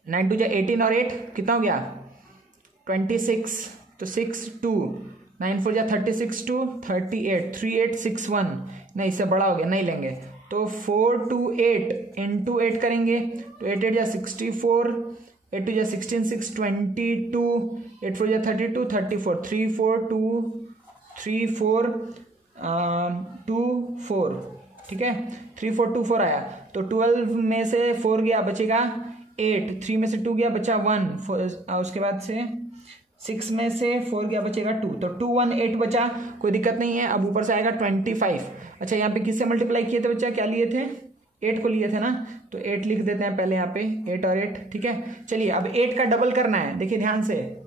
9 2 जा 18 और 8 कितना हो गया 26। तो 6 2 9 4 जा 36 2 38 3861, नहीं इससे बड़ा हो गया, नहीं लेंगे। तो 4 2 8 इंटू 8 करेंगे तो 8 8 जा 64, 8 2 जा 16 6 22, 8 4 जा 32 34 3 4 2 3 4 2 4, ठीक है 3 4 2 4 आया। तो 12 में से 4 गया बचेगा 8, 3 में से 2 गया बचा 1, उसके बाद से 6 में से 4 गया बचेगा 2, तो 2 1 8 बचा, कोई दिक्कत नहीं है। अब ऊपर से आएगा 25। अच्छा यहाँ पे किससे मल्टीप्लाई किए थे बच्चा, क्या लिए थे 8 को लिए थे ना, तो 8 लिख देते हैं पहले यहाँ पे, 8 और 8, ठीक है। चलिए अब 8 का डबल करना है, देखिए ध्यान से,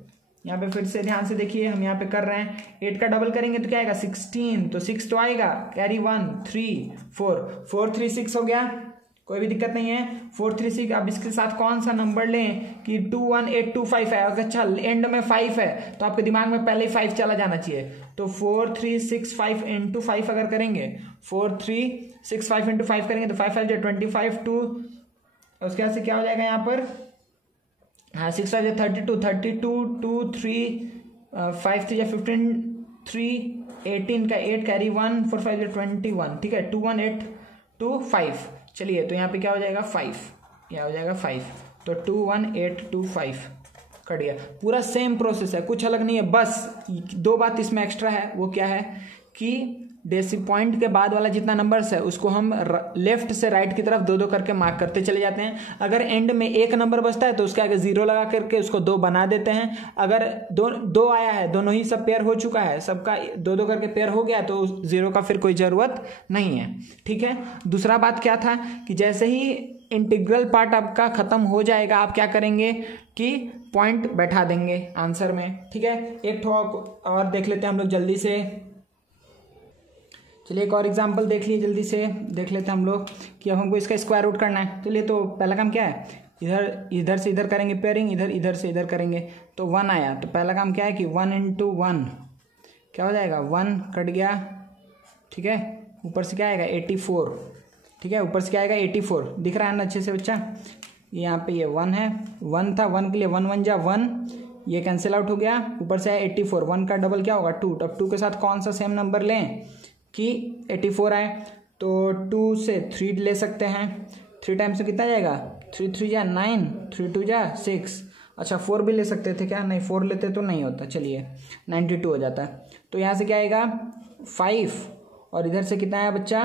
यहाँ पे फिर से ध्यान से देखिए, हम यहाँ पे कर रहे हैं 8 का डबल करेंगे तो क्या आएगा 16, तो 6 तो आएगा, कैरी 1 3 4 4 3 6 हो गया, कोई भी दिक्कत नहीं है। 4 3 6, अब इसके साथ कौन सा नंबर लें कि 2 1 8 2 5 है, अगर चल एंड में 5 है तो आपके दिमाग में पहले ही 5 चला जाना चाहिए। तो 4 3 6 5 इंटू 5 अगर करेंगे, 4 3 6 5 इंटू 5 करेंगे तो 5 5 जो 25 2, उसके बाद से क्या हो जाएगा यहाँ पर, हाँ 6 5 32 32 2 3 5 3 15 3 18 का 8 कैरी 1 4 5 21, ठीक है 2 1 8 2 5। चलिए तो यहाँ पे क्या हो जाएगा 5, यहाँ हो जाएगा 5, तो 2 1 8 2 5 कट गया। पूरा सेम प्रोसेस है, कुछ अलग नहीं है, बस 2 बात इसमें एक्स्ट्रा है। वो क्या है कि डेसी पॉइंट के बाद वाला जितना नंबर्स है उसको हम लेफ्ट से राइट की तरफ 2 2 करके मार्क करते चले जाते हैं। अगर एंड में एक नंबर बचता है तो उसके आगे 0 लगा करके उसको 2 बना देते हैं। अगर 2 आया है, दोनों ही सब पेयर हो चुका है, सबका 2 2 करके पेयर हो गया तो 0 का फिर कोई ज़रूरत नहीं है, ठीक है। दूसरा बात क्या था कि जैसे ही इंटीग्रल पार्ट आपका खत्म हो जाएगा, आप क्या करेंगे कि पॉइंट बैठा देंगे आंसर में, ठीक है। एक और देख लेते हैं हम लोग जल्दी से। चलिए एक और एग्जांपल देख लिए, जल्दी से देख लेते हैं हम लोग कि अब हमको इसका स्क्वायर रूट करना है। चलिए तो पहला काम क्या है, इधर से इधर करेंगे पेयरिंग, इधर से इधर करेंगे तो 1 आया। तो पहला काम क्या है कि 1 इंटू 1 क्या हो जाएगा, 1 कट गया, ठीक है। ऊपर से क्या आएगा 84, ठीक है, ऊपर से क्या आएगा 84, दिख रहा है ना अच्छे से बच्चा। यहाँ पे ये 1 है, 1 था, 1 के लिए 1 1 जा 1, ये कैंसिल आउट हो गया। ऊपर से आया 84, 1 का डबल क्या होगा 2, अब 2 के साथ कौन सा सेम नंबर लें कि 84 आए, तो 2 से 3 ले सकते हैं। 3 टाइम्स में कितना जाएगा, 3 3 जा 9, 3 2 जा 6। अच्छा 4 भी ले सकते थे क्या, नहीं 4 लेते तो नहीं होता, चलिए 92 हो जाता है। तो यहाँ से क्या आएगा 5, और इधर से कितना आया बच्चा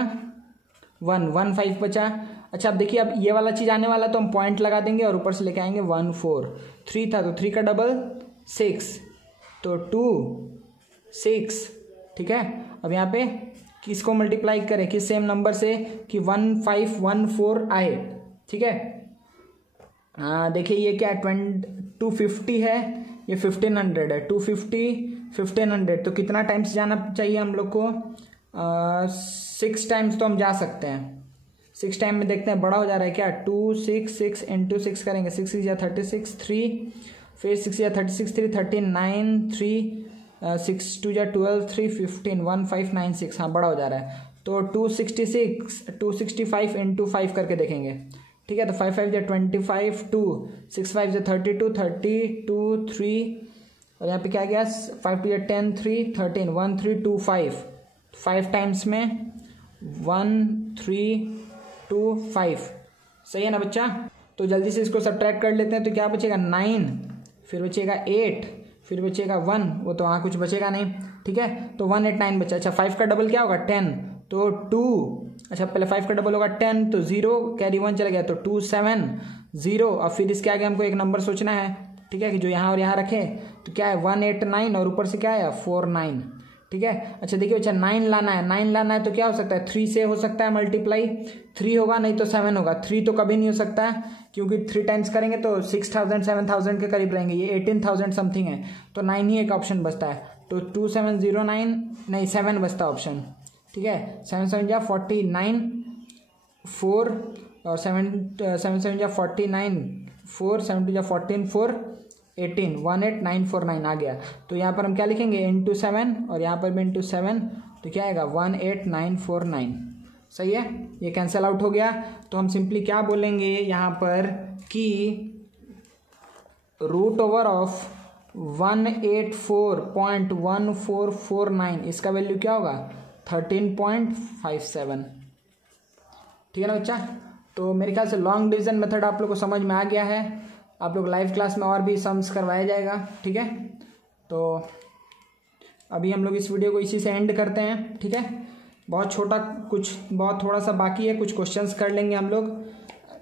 1 1 5 बचा। अच्छा अब देखिए, अब ये वाला चीज़ आने वाला तो हम पॉइंट लगा देंगे और ऊपर से लेके आएंगे 1 4। 3 था तो 3 का डबल 6, तो 2 6, ठीक है। अब यहाँ पे किसको मल्टीप्लाई करें, किस सेम नंबर से कि 1 5 1 4 आए, ठीक है। देखिए ये क्या है 250 है, ये 1500 है, 250 1500, तो कितना टाइम्स जाना चाहिए हम लोग को, 6 टाइम्स तो हम जा सकते हैं। 6 टाइम में देखते हैं बड़ा हो जा रहा है क्या, 2 6 6 इंटू 6 करेंगे, 6 6 या 36 3, फिर 6 या 36 3 39 3 6 2 या 12 3 15 1 5 9 6, हाँ बड़ा हो जा रहा है। तो 265 इंटू 5 करके देखेंगे, ठीक है। तो 5 5 या 25 2 6 5 या 32 32 3, और यहाँ पे क्या गया 5 2 या 10 3 13 1 3 2 5 टाइम्स में 1 3 2 5, सही है ना बच्चा। तो जल्दी से इसको सब्ट्रैक्ट कर लेते हैं, तो क्या बचेगा 9, फिर बचेगा 8, फिर बचेगा 1, वो तो वहाँ कुछ बचेगा नहीं, ठीक है। तो 1 8 9 बचा। अच्छा 5 का डबल क्या होगा 10, तो 2, अच्छा पहले 5 का डबल होगा 10, तो 0 कैरी 1 चला गया, तो 2 7 0, और फिर इसके आगे हमको एक नंबर सोचना है, ठीक है, कि जो यहाँ और यहाँ रखें तो क्या है 189 और ऊपर से क्या है 49, ठीक है। अच्छा देखिए बच्चा 9 लाना है, 9 लाना है तो क्या हो सकता है 3 से हो सकता है मल्टीप्लाई, 3 होगा नहीं तो 7 होगा, 3 तो कभी नहीं हो सकता है क्योंकि 3 टाइम्स करेंगे तो 6000 7000 के करीब रहेंगे, ये 18000 समथिंग है, तो 9 ही एक ऑप्शन बचता है, तो 2709 नहीं 7 बचता ऑप्शन, ठीक है। 7 7 जा 49 4 और 7 7 जा 49 4 7 जा 14 4 18 18949 आ गया। तो यहाँ पर हम क्या लिखेंगे इंटू 7 और यहाँ पर भी इंटू 7, तो क्या आएगा 18949, सही है, ये कैंसिल आउट हो गया। तो हम सिंपली क्या बोलेंगे यहाँ पर कि रूट ओवर ऑफ 184.1449 इसका वैल्यू क्या होगा 13.57, ठीक है ना बच्चा। तो मेरे ख्याल से लॉन्ग डिवीजन मेथड आप लोग को समझ में आ गया है, आप लोग लाइव क्लास में और भी सम्स करवाया जाएगा, ठीक है। तो अभी हम लोग इस वीडियो को इसी से एंड करते हैं, ठीक है। बहुत छोटा कुछ बहुत थोड़ा सा बाकी है, कुछ क्वेश्चंस कर लेंगे हम लोग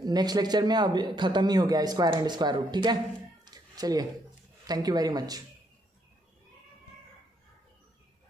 नेक्स्ट लेक्चर में, अब ख़त्म ही हो गया स्क्वायर एंड स्क्वायर रूट, ठीक है। चलिए, थैंक यू वेरी मच।